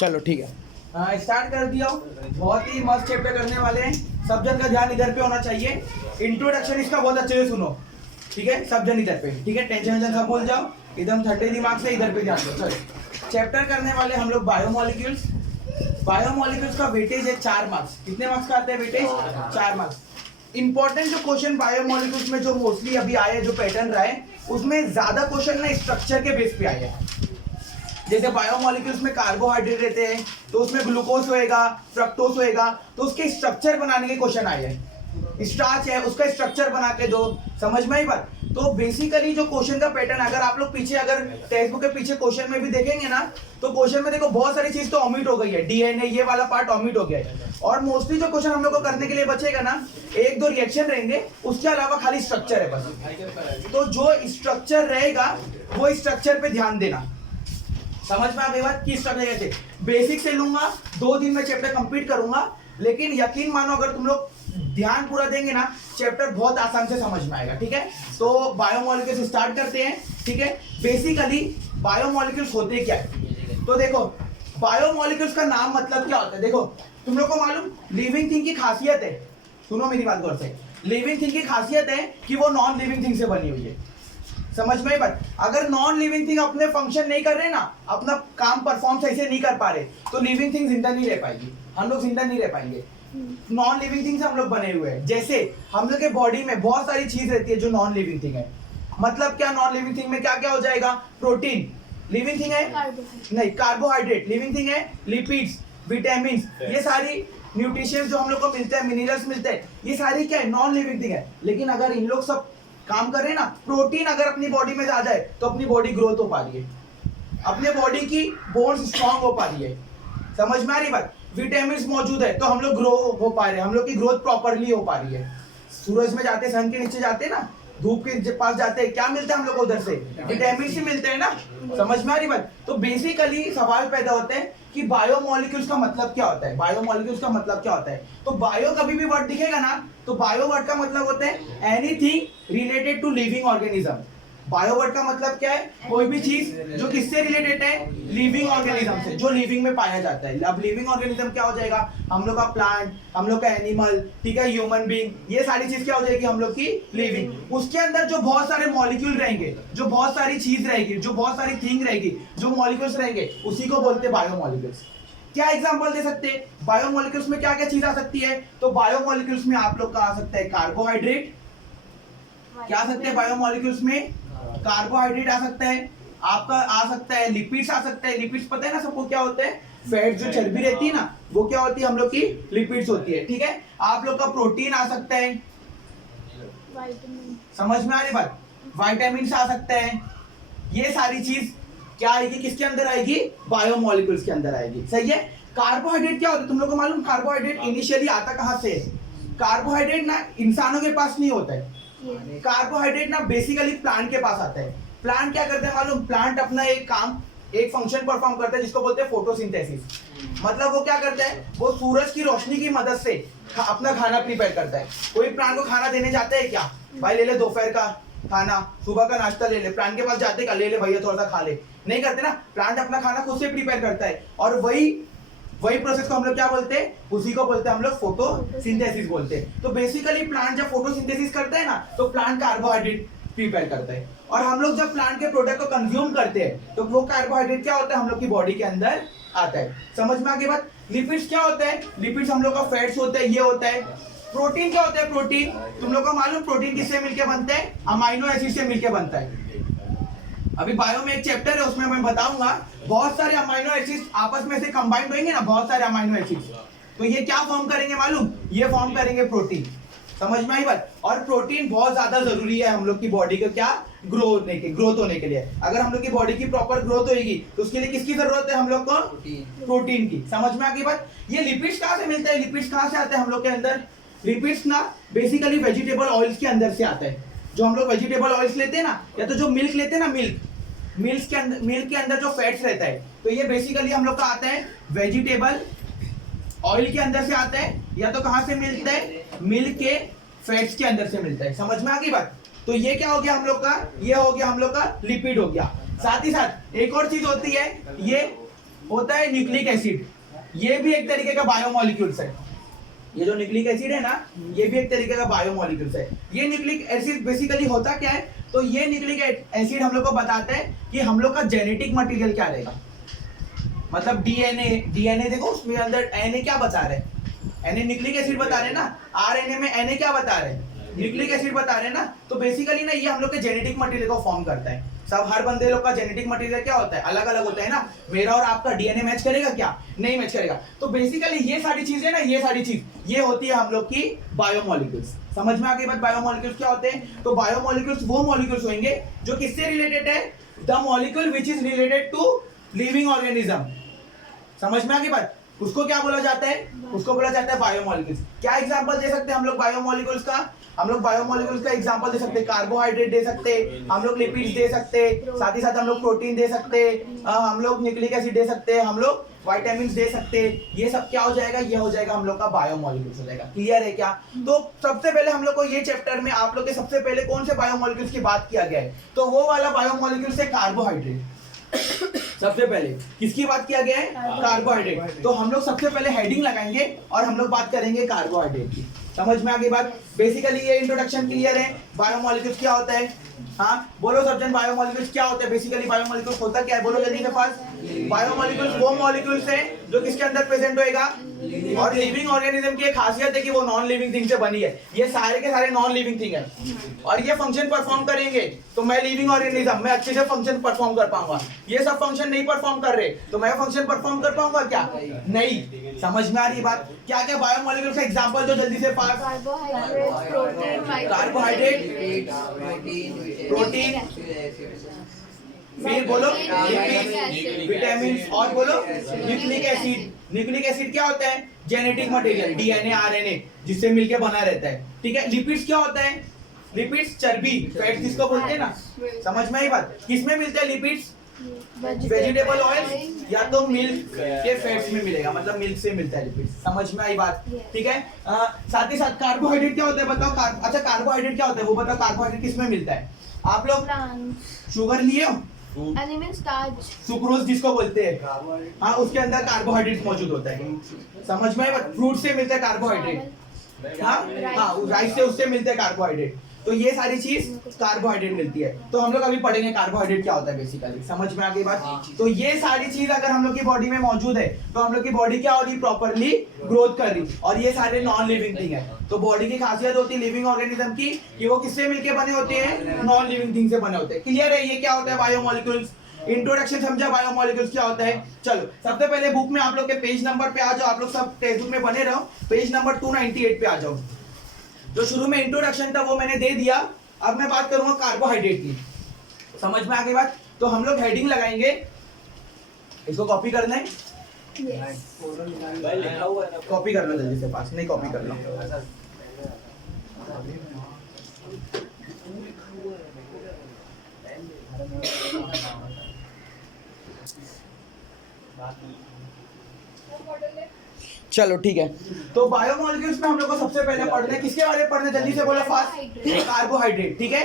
चलो ठीक है, स्टार्ट कर दिया। बहुत ही मस्त चैप्टर करने वाले हैं, सब जन का ध्यान इधर पे होना चाहिए। इंट्रोडक्शन इसका बहुत अच्छे से सुनो, ठीक है, सब जन इधर पे, ठीक है, टेंशन सब भूल जाओ, एकदम ठंडे दिमाग से इधर पे ध्यान दो। चलो चैप्टर करने वाले हम लोग बायोमोलिक्यूल्स। बायोमोलिक्यूल्स का वेटेज है 4 मार्क्स। कितने मार्क्स का आता है वेटेज? 4 मार्क्स। इंपॉर्टेंट जो क्वेश्चन बायोमोलिक्यूल्स में जो मोस्टली अभी आए हैं, जो पैटर्न रहा है, उसमें ज्यादा क्वेश्चन ना स्ट्रक्चर के बेस पे आए हैं। जैसे बायोमोलिक्यूल्स में कार्बोहाइड्रेट रहते हैं, तो उसमें ग्लूकोज होएगा, फ्रक्टोज होएगा, तो उसके स्ट्रक्चर बनाने के क्वेश्चन आए हैं। स्टार्च है, उसका स्ट्रक्चर बना के दो, समझ में आई बात? तो बेसिकली जो क्वेश्चन का पैटर्न, अगर आप लोग पीछे, अगर टेक्स्ट बुक के पीछे क्वेश्चन में भी देखेंगे ना, तो क्वेश्चन में देखो बहुत सारी चीज तो ओमिट हो गई है, डीएनए ये वाला पार्ट ओमिट हो गया है। और मोस्टली जो क्वेश्चन हम लोग को करने के लिए बचेगा ना, 1-2 रिएक्शन रहेंगे, उसके अलावा खाली स्ट्रक्चर है बस। तो जो स्ट्रक्चर रहेगा वो स्ट्रक्चर पे ध्यान देना। समझ में आ गई बात? किस स्ट्रक्चर कैसे? बेसिक से लूंगा, 2 दिन में चैप्टर कंप्लीट करूंगा, लेकिन यकीन मानो अगर तुम लोग ध्यान पूरा देंगे ना, चैप्टर बहुत आसान से समझ में आएगा, ठीक है? तो बायोमोलिक्यूल्स स्टार्ट करते हैं, ठीक है? बेसिकली बायोमोलिक्यूल्स होते क्या है? तो देखो, बायोमोलिक्यूल्स का नाम मतलब क्या होता है? देखो, तुम लोग को मालूम लिविंग थिंग की खासियत है, सुनो मेरी बात गौर से, लिविंग थिंग की खासियत है कि वो नॉन लिविंग थिंग से बनी हुई है। समझ में बात? अगर नॉन लिविंग थिंग अपने फंक्शन नहीं कर रहे ना, अपना काम परफॉर्म सही से नहीं कर पा रहे, तो लिविंग थिंग जिंदा नहीं रह पाएगी, हम लोग जिंदा नहीं रह पाएंगे। नॉन लिविंग थिंग से हम लोग बने हुए हैं। जैसे हम लोग के बॉडी में बहुत सारी चीज रहती है जो नॉन लिविंग थिंग है। मतलब क्या? नॉन लिविंग थिंग में क्या क्या हो जाएगा? प्रोटीन लिविंग थिंग है नहीं, कार्बोहाइड्रेट लिविंग थिंग है, लिपिड्स, विटामिन, ये सारी न्यूट्रिशंस जो हम लोग को मिलते हैं, मिनरल्स मिलते हैं, ये सारी क्या है? नॉन लिविंग थिंग है। लेकिन अगर इन लोग सब काम कर रहे हैं ना, प्रोटीन अगर अपनी बॉडी में आ जाए तो अपनी बॉडी ग्रोथ हो पा रही है, अपने बॉडी की बोन्स स्ट्रांग हो पा रही है। समझ में आ रही बात? विटामिन मौजूद है तो हम लोग ग्रो हो पा रहे हैं, हम लोग की ग्रोथ प्रॉपरली हो पा रही है। सूरज में जाते, सन के नीचे जाते ना, धूप के पास जाते हैं, क्या मिलता है हम लोग को उधर से? विटामिन सी मिलते हैं ना। समझ में आ रही बात? तो बेसिकली सवाल पैदा होते हैं कि बायोमोलिक्यूल्स का मतलब क्या होता है? बायोमोलिक्यूल्स का मतलब क्या होता है? तो बायो कभी भी वर्ड दिखेगा ना, तो बायो वर्ड का मतलब होता है anything related to living organism. Bio word का मतलब क्या है? कोई भी चीज जो किससे रिलेटेड है? लिविंग ऑर्गेनिज्म से, जो लिविंग में पाया जाता है। अब लिविंग ऑर्गेनिज्म क्या हो जाएगा? हम लोग का प्लांट, हम लोग का एनिमल, ठीक है, ह्यूमन बीइंग, ये सारी चीज क्या हो जाएगी? हम लोग की लिविंग। उसके अंदर जो बहुत सारे मॉलिक्यूल रहेंगे, जो बहुत सारी चीज रहेगी, जो बहुत सारी थिंग रहेगी, जो मॉलिक्यूल्स रहेंगे, उसी को बोलते हैं बायोमोलिक्यूल्स। क्या एग्जांपल दे सकते हैं? बायोमोलिक्यूल्स में क्या क्या चीज आ सकती है? तो बायोमोलिक्यूल्स में आप लोग का आ सकता है कार्बोहाइड्रेट। क्या आ सकते हैं बायोमोलिक्यूल्स में? कार्बोहाइड्रेट आ सकता है, आपका आ सकता है लिपिड्स आ सकता है। लिपिड्स पता है ना सबको क्या होते हैं? फैट जो चर्बी रहती है ना, वो क्या होती है? हम लोग की लिपिड्स होती है, ठीक है? आप लोग का प्रोटीन आ सकता है, समझ में आ रही बात? विटामिन आ सकता है। ये सारी चीज क्या आएगी? किसके अंदर आएगी? बायोमोलिक्यूल्स के अंदर आएगी, सही है? कार्बोहाइड्रेट क्या होता है तुम लोग को मालूम? कार्बोहाइड्रेट इनिशियली आता कहां से है? कार्बोहाइड्रेट ना इंसानों के पास नहीं होता है, कार्बोहाइड्रेट ना बेसिकली प्लांट के पास आता है। प्लांट क्या करते हैं मालूम? प्लांट अपना एक काम, एक फंक्शन परफॉर्म करता है जिसको बोलते हैं फोटोसिंथेसिस। मतलब वो क्या करता है? वो सूरज की रोशनी की मदद से अपना खाना प्रिपेयर करता है। कोई प्लांट को खाना देने जाते हैं क्या? भाई ले ले दोपहर का खाना, सुबह का नाश्ता ले ले, प्लांट के पास जाते का ले ले भैया थोड़ा सा खा ले, नहीं करते ना। प्लांट अपना खाना खुद से प्रिपेयर करता है, और वही प्रोसेस को हम लोग क्या बोलते हैं? उसी को बोलते हैं हम लोग फोटोसिंथेसिस बोलते हैं। तो बेसिकली प्लांट जब फोटोसिंथेसिस करता है ना, तो प्लांट कार्बोहाइड्रेट प्रिपेयर करता है, और हम लोग जब प्लांट के प्रोडक्ट को कंज्यूम करते हैं, तो वो कार्बोहाइड्रेट क्या होता है? हम लोग की बॉडी के अंदर आता है। समझ में आ गई बात? लिपिड्स क्या होता है? लिपिड्स हम लोग का फैट्स होता है, ये होता है। प्रोटीन क्या होता है? प्रोटीन तुम लोग को मालूम प्रोटीन किससे मिलके बनते हैं? अमाइनो एसिड से मिलके बनता है। अभी बायो में एक चैप्टर है, उसमें मैं बताऊंगा बहुत सारे अमाइनो एसिड्स आपस में से कंबाइंड होंगे ना, बहुत सारे अमाइनो एसिड्स, तो ये क्या फॉर्म करेंगे मालूम? ये फॉर्म करेंगे प्रोटीन। समझ में आई बात? और प्रोटीन बहुत ज्यादा जरूरी है हम लोग की बॉडी का क्या? ग्रोथ होने के लिए। अगर हम लोग की बॉडी की प्रॉपर ग्रोथ होगी तो उसके लिए किसकी जरूरत है हम लोग को? प्रोटीन की। समझ में आ गई बात? ये लिपिड्स कहाँ से मिलते हैं? लिपिड्स कहाँ से आते हैं हम लोग के अंदर? लिपिड्स ना बेसिकली वेजिटेबल ऑयल्स के अंदर से आता है। जो हम लोग वेजिटेबल ऑयल्स लेते हैं ना, या तो जो मिल्क लेते हैं ना, मिल्क के अंदर जो फैट्स रहता है, तो ये बेसिकली हम लोग का आता है वेजिटेबल ऑयल के अंदर से आता है, या तो कहां से मिलता है? मिल्क के फैट्स के अंदर से मिलता है। समझ में आ गई बात? तो ये क्या हो गया हम लोग का? ये हो गया हम लोग का लिपिड हो गया। साथ ही साथ एक और चीज होती है, ये होता है न्यूक्लिक एसिड, ये भी एक तरीके का बायोमोलिक्यूल्स है। ये जो न्यूक्लिक एसिड है ना, ये भी एक तरीके का बायोमोलिक्यूल्स है। ये न्यूक्लिक एसिड बेसिकली होता क्या है, तो ये न्यूक्लिक एसिड हम लोग को बताते हैं कि हम लोग का जेनेटिक मटेरियल क्या रहेगा। मतलब डीएनए देखो उसमें अंदर एनए क्या बता रहे हैं, एनए न्यूक्लिक एसिड बता रहे हैं ना, आरएनए में एनए क्या बता रहे हैं, न्यूक्लिक एसिड बता रहे हैं ना। तो बेसिकली ना ये हम लोग के जेनेटिक मटेरियल को फॉर्म करता है। सब हर बंदे लोग का जेनेटिक मटेरियल क्या होता है, अलग अलग होता है ना। मेरा और आपका डीएनए मैच करेगा क्या, नहीं मैच करेगा। तो बेसिकली ये सारी चीजें ना, ये सारी चीज ये होती है हम लोग की बायोमोलिक्यूल्स। समझ में आ गई बात, बायोमोलिक्यूल्स क्या होते हैं। तो बायोमोलिक्यूल्स वो मॉलिक्यूल्स होंगे जो किससे रिलेटेड है, the molecule which is related to living organism. समझ में आ गई बात, उसको क्या बोला जाता है, उसको बोला जाता है बायोमोलिक्यूल्स। क्या एग्जांपल दे सकते हैं हम लोग बायोमोलिक्यूल्स का, हम लोग बायोमोलिक्यूल्स का एग्जांपल दे सकते हैं, कार्बोहाइड्रेट दे सकते हैं, हम लोग लिपिड्स दे सकते हैं, साथ ही साथ हम लोग प्रोटीन दे सकते हैं, हम लोग न्यूक्लिक एसिड दे सकते हैं, हम लोग विटामिन दे सकते हैं। ये सब क्या हो जाएगा, ये हो जाएगा हम लोग का बायोमोलिक्यूल्स हो जाएगा। क्लियर है क्या। तो सबसे पहले हम लोग को ये चैप्टर में आप लोग के सबसे पहले कौन से बायोमोलिक्यूल्स की बात किया गया है, तो वो वाला बायोमोलिक्यूल्स है कार्बोहाइड्रेट। सबसे पहले किसकी बात किया गया है, कार्बोहाइड्रेट। तो हम लोग सबसे पहले हेडिंग लगाएंगे और हम लोग बात करेंगे कार्बोहाइड्रेट की। समझ में आ गई बात। बेसिकली ये इंट्रोडक्शन क्लियर है, बायोमोलिक्यूल्स क्या होता है। हाँ बोलो सब जन, बायोमोलिक्यूल्स क्या होता है। बेसिकली बायोमोलिक्यूल्स होता क्या है, बोलो जल्दी से फास्ट। बायोमोलिक्यूल्स वो मॉलिक्यूल्स है जो किसके अंदर प्रेजेंट होएगा, और लिविंग ऑर्गेनिज्म की एक खासियत है कि वो नॉन लिविंग थिंग से बनी है। ये सारे के सारे नॉन लिविंग थिंग है और ये फंक्शन परफॉर्म करेंगे। तो मैं लिविंग ऑर्गेनिज्म, मैं अच्छे से फंक्शन परफॉर्म कर पाऊंगा। ये सब फंक्शन नहीं परफॉर्म कर रहे तो मैं फंक्शन परफॉर्म कर पाऊंगा क्या, नहीं। समझ में आ रही बात। क्या क्या बायोमोलिक्यूल्स का एग्जांपल दो जल्दी से फास्ट। कार्बोहाइड्रेट, प्रोटीन, फिर बोलो विटामिन, और बोलो न्यूक्लिक एसिड। न्यूक्लिक एसिड क्या होता है, जेनेटिक मटेरियल, डीएनए आरएनए जिससे मिलके बना रहता है। ठीक है। लिपिड्स क्या होता है, लिपिड्स चर्बी, फैट जिसको बोलते हैं ना। समझ में आई बात। किसमें मिलते हैं लिपिड्स, वेजिटेबल ऑयल या तो मिल्क के फैट्स में मिलेगा, मतलब मिल्क से मिलता है लिपिड्स। समझ में आई बात। ठीक है। साथ ही साथ कार्बोहाइड्रेट क्या होता है बताओ। अच्छा कार्बोहाइड्रेट क्या होता है वो बताओ, कार्बोहाइड्रेट किसमें मिलता है। आप लोग शुगर लिए हो, सुक्रोज जिसको बोलते हैं, हाँ उसके अंदर कार्बोहाइड्रेट मौजूद होता है। समझ में आई। फ्रूट से मिलता है कार्बोहाइड्रेट, हाँ राइस से उससे मिलता है कार्बोहाइड्रेट। तो ये सारी चीज कार्बोहाइड्रेट मिलती है। तो हम लोग अभी पढ़ेंगे कार्बोहाइड्रेट क्या होता है बेसिकली। समझ में आ गई बात। तो ये सारी चीज अगर हम लोग की बॉडी में मौजूद है तो हम लोग की बॉडी क्या हो रही, प्रॉपरली ग्रोथ कर रही। और ये सारे नॉन लिविंग थिंग है। तो बॉडी की खासियत होती है लिविंग ऑर्गेनिज्म की कि वो किससे मिलके बने होते हैं, नॉन लिविंग थिंग से बने होते हैं। क्लियर है। ये क्या होता है बायोमोलिक्यूल्स। इंट्रोडक्शन समझा बायोमोलिक्यूल्स क्या होता है। चलो सबसे पहले बुक में आप लोग के पेज नंबर पे आ जाओ। आप लोग सब टेक्स्ट बुक में बने रहो, पेज नंबर 298 पे आ जाओ। जो शुरू में इंट्रोडक्शन था वो मैंने दे दिया। अब मैं बात करूंगा कार्बोहाइड्रेट की। समझ में आ गई बात। तो हम लोग हेडिंग लगाएंगे, इसको कॉपी करना है, कॉपी कर लो जल्दी से, पास नहीं कॉपी कर लो। चलो ठीक है। तो बायोमोलिक्यूल्स में हम लोग को सबसे पहले पढ़ना है, किसके बारे में पढ़ना है जल्दी से बोलो फास्ट। कार्बोहाइड्रेट। ठीक है।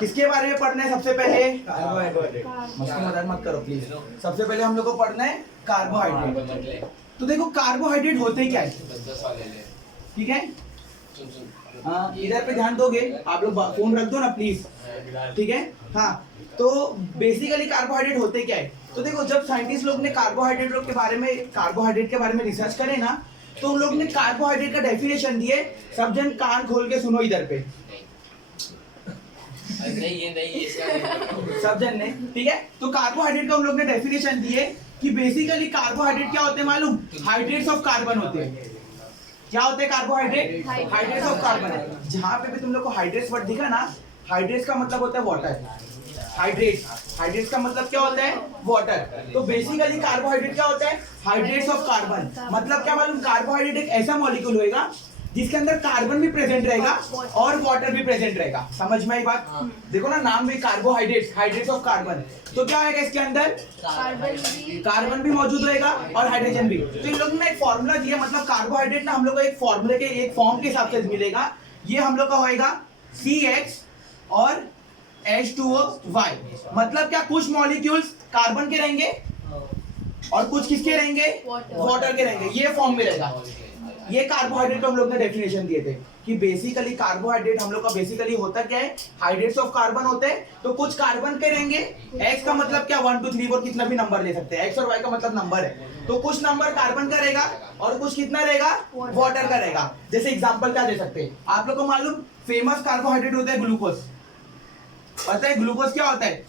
किसके बारे में पढ़ना है सबसे पहले, कार्बोहाइड्रेट। मजाक मत करो प्लीज। सबसे पहले हम लोग को पढ़ना है कार्बोहाइड्रेट। तो देखो कार्बोहाइड्रेट होते क्या है, ठीक है। हाँ इधर पे ध्यान दोगे आप लोग, फोन रख दो ना प्लीज, ठीक है। हाँ तो बेसिकली कार्बोहाइड्रेट होते क्या है। तो देखो जब साइंटिस्ट लोग ने कार्बोहाइड्रेट के बारे में रिसर्च करे ना, तो उन लोग ने कार्बोहाइड्रेट का डेफिनेशन दिए। सब जन कान खोल के सुनो इधर पे। नहीं सब जन ने, ठीक है। तो कार्बोहाइड्रेट का हम लोग ने डेफिनेशन दिए कि बेसिकली कार्बोहाइड्रेट क्या होते हैं मालूम, हाइड्रेट्स ऑफ कार्बन होते हैं। क्या होते हैं कार्बोहाइड्रेट, हाइड्रेट्स ऑफ कार्बन। जहां पे भी तुम लोग को हाइड्रेट्स वर्ड दिखा ना, हाइड्रेट्स का मतलब होता है वाटर। हाइड्रेट्स का मतलब क्या होता है, वाटर। तो बेसिकली कार्बोहाइड्रेट क्या होता है, हाइड्रेट्स ऑफ कार्बन। मतलब क्या मालूम, कार्बोहाइड्रेट एक ऐसा मॉलिक्यूल होएगा जिसके अंदर कार्बन भी प्रेजेंट रहेगा और वाटर भी प्रेजेंट रहेगा। समझ में आई बात। देखो ना नाम भी कार्बोहाइड्रेट्स, हाइड्रेट्स ऑफ कार्बन। तो क्या आएगा इसके अंदर, कार्बन भी मौजूद रहेगा और हाइड्रोजन भी। तो इन लोगों ने एक फॉर्मूला दिया, मतलब कार्बोहाइड्रेट ना हम लोग को एक फॉर्मूले के एक फॉर्म के हिसाब से मिलेगा। ये हम लोग का होएगा CH और H2O Y। मतलब क्या, कुछ मॉलिक्यूल्स कार्बन के रहेंगे, और कुछ किसके रहेंगे, वाटर के रहेंगे, ये फॉर्म में रहेगा। ये कार्बोहाइड्रेट को हम लोग ने डेफिनेशन दिए थे कि बेसिकली कार्बोहाइड्रेट हम लोग का बेसिकली होता क्या है, हाइड्रेट्स ऑफ कार्बन होते हैं। तो कुछ कार्बन के रहेंगे, एक्स का मतलब क्या 1 2 3 4 कितना भी नंबर ले सकते हैं, एक्स और वाई का मतलब नंबर है। तो कुछ नंबर कार्बन का रहेगा और कुछ कितना रहेगा, वाटर का रहेगा। जैसे एग्जांपल क्या दे सकते हैं आप लोग को मालूम, फेमस कार्बोहाइड्रेट होता है ग्लूकोज। पता है ग्लूकोज क्या होता है,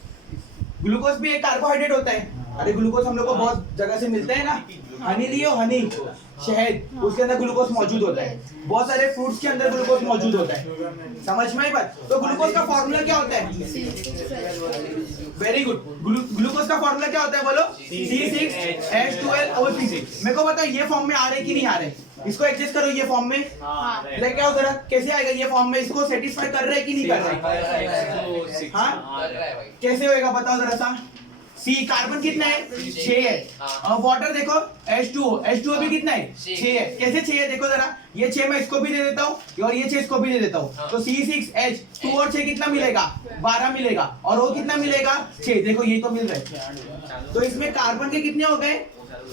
ग्लूकोज भी एक कार्बोहाइड्रेट होता है। अरे ग्लूकोज हम लोग को बहुत जगह से मिलते हैं ना, हनी लियो, हनी शहद, उसके अंदर ग्लूकोज मौजूद होता है। बहुत सारे फ्रूट्स के अंदर ग्लूकोज मौजूद होता है, समझ में आई बात। तो ग्लूकोज का फॉर्मूला क्या होता है, वेरी गुड, ग्लूकोज का फॉर्मूला क्या होता है बोलो, C6H12O6। मेरे को बताओ ये फॉर्म में आ रहे कि नहीं आ रहे, इसको एडजस्ट करो ये फॉर्म में लेके आओ जरा, कैसे आएगा ये फॉर्म में, इसको सेटिस्फाई कर रहे हैं कि नहीं कर रहे, हाँ कैसे होएगा बताओ जरा सा। सी कार्बन कितना है, 6 है, और वाटर देखो H2O भी कितना है, 6 है। कैसे 6 है देखो जरा, ये 6 मैं इसको भी दे देता हूँ और ये 6 इसको भी दे देता हूँ, तो C6H 2 और 6 कितना मिलेगा, 12 मिलेगा, और वो कितना मिलेगा 6। देखो ये तो मिल रहा है। तो इसमें कार्बन के कितने हो गए,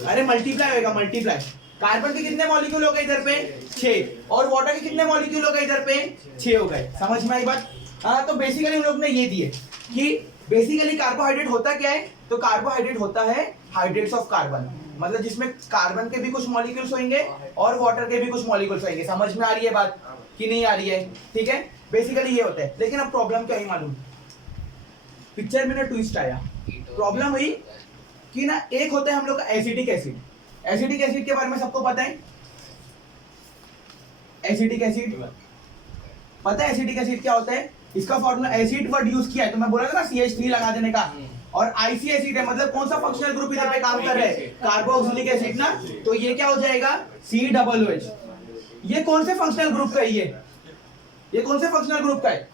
अरे मल्टीप्लाई होगा, मल्टीप्लाई। कार्बन के कितने मॉलिक्यूल हो गए इधर पे 6, और वाटर के कितने मॉलिक्यूल हो गए इधर पे 6 हो गए। समझ में आई बात। हाँ तो बेसिकली हम लोग ने ये दिए कि बेसिकली कार्बोहाइड्रेट होता क्या है, तो कार्बोहाइड्रेट होता है हाइड्रेट्स ऑफ कार्बन, मतलब जिसमें कार्बन के भी कुछ मॉलिक्यूल्स होंगे और वाटर के भी कुछ मॉलिक्यूल्स होंगे। समझ में आ रही है बात कि नहीं आ रही है, ठीक है। बेसिकली ये होता है, लेकिन अब प्रॉब्लम क्या है मालूम, पिक्चर में ना ट्विस्ट आया। प्रॉब्लम हुई कि ना एक होता है हम लोग का एसिटिक एसिड। एसिटिक एसिड के बारे में सबको पता है, एसिटिक एसिड पता है, एसिटिक एसिड क्या होता है। इसका फॉर्मूला एसिड वर्ड यूज किया है तो मैं बोला था ना CH3 लगा देने का, और आईसी एसिड है, मतलब कौन सा फंक्शनल ग्रुप इधर पे काम कर रहे हैं, कार्बोक्सिलिक एसिड ना, तो ये क्या हो जाएगा COOH। ये कौन से फंक्शनल ग्रुप का है, ये कौन से फंक्शनल ग्रुप का है,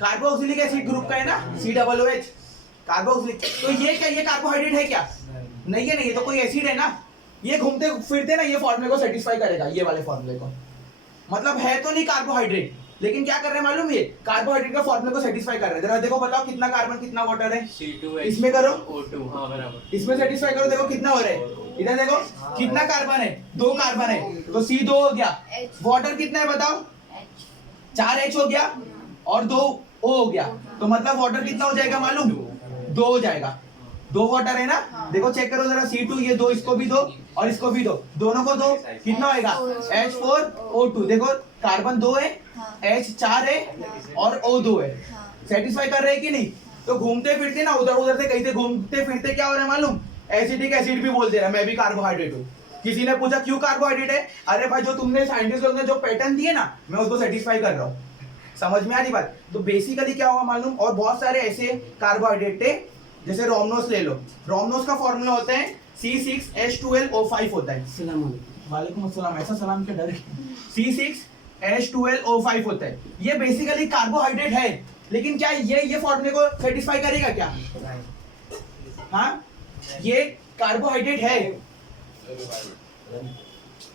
कार्बोक्सिलिक एसिड ग्रुप का है ना, COOH कार्बोक्सिलिक। तो ये क्या, ये कार्बोहाइड्रेट है क्या, नहीं है, नहीं ये तो कोई एसिड है ना। ये घूमते फिरते ना ये फॉर्मूले को सेटिस्फाई करेगा, ये वाले फॉर्मूले को, मतलब है तो नहीं कार्बोहाइड्रेट, लेकिन क्या कर रहे हैं मालूम, ये कार्बोहाइड्रेट का फॉर्मूले को सेटिस्फाई कर रहे हैं। जरा देखो बताओ कितना कार्बन कितना वाटर है, इसमें करो O2, बराबर, इसमें सेटिस्फाई करो, देखो कितना हो रहा है, इधर देखो कितना कार्बन है, 2 कार्बन है, तो C2 हो गया। वाटर कितना है बताओ, 4H हो गया और 2O हो गया, तो मतलब वाटर कितना हो जाएगा मालूम, 2 हो जाएगा। 2 वाटर है ना, देखो चेक करो जरा, C2 ये 2 इसको भी दो और इसको भी दो, दोनों को दो, कितना होएगा H4O2। देखो कार्बन 2 है, H 4 है और O 2 है, सेटिस्फाई कर रहे हैं कि नहीं। तो घूमते फिरते ना उधर उधर से कहीं से घूमते फिरते क्या हो रहा है मालूम, एसिडिक एसिड भी बोल दे रहा है, मैं भी कार्बोहाइड्रेट हूँ। किसी ने पूछा क्यों कार्बोहाइड्रेट है, अरे भाई जो तुमने साइंटिस्ट लोग ने जो पैटर्न दिए ना, मैं उसको सेटिस्फाई कर रहा हूँ। समझ में आ रही बात। तो बेसिकली क्या हुआ मालूम, और बहुत सारे ऐसे कार्बोहाइड्रेट थे, जैसे रोमनोस ले लो, रोमनोस का फॉर्मूला होता है C6H12O5 होता है। वालेकुम अस्सलाम, ऐसा सलाम क्या डर है। C6H12O5 होता है। ये बेसिकली कार्बोहाइड्रेट है, लेकिन क्या ये फॉर्मूले को सेटिस्फाई करेगा क्या, हाँ ये कार्बोहाइड्रेट है।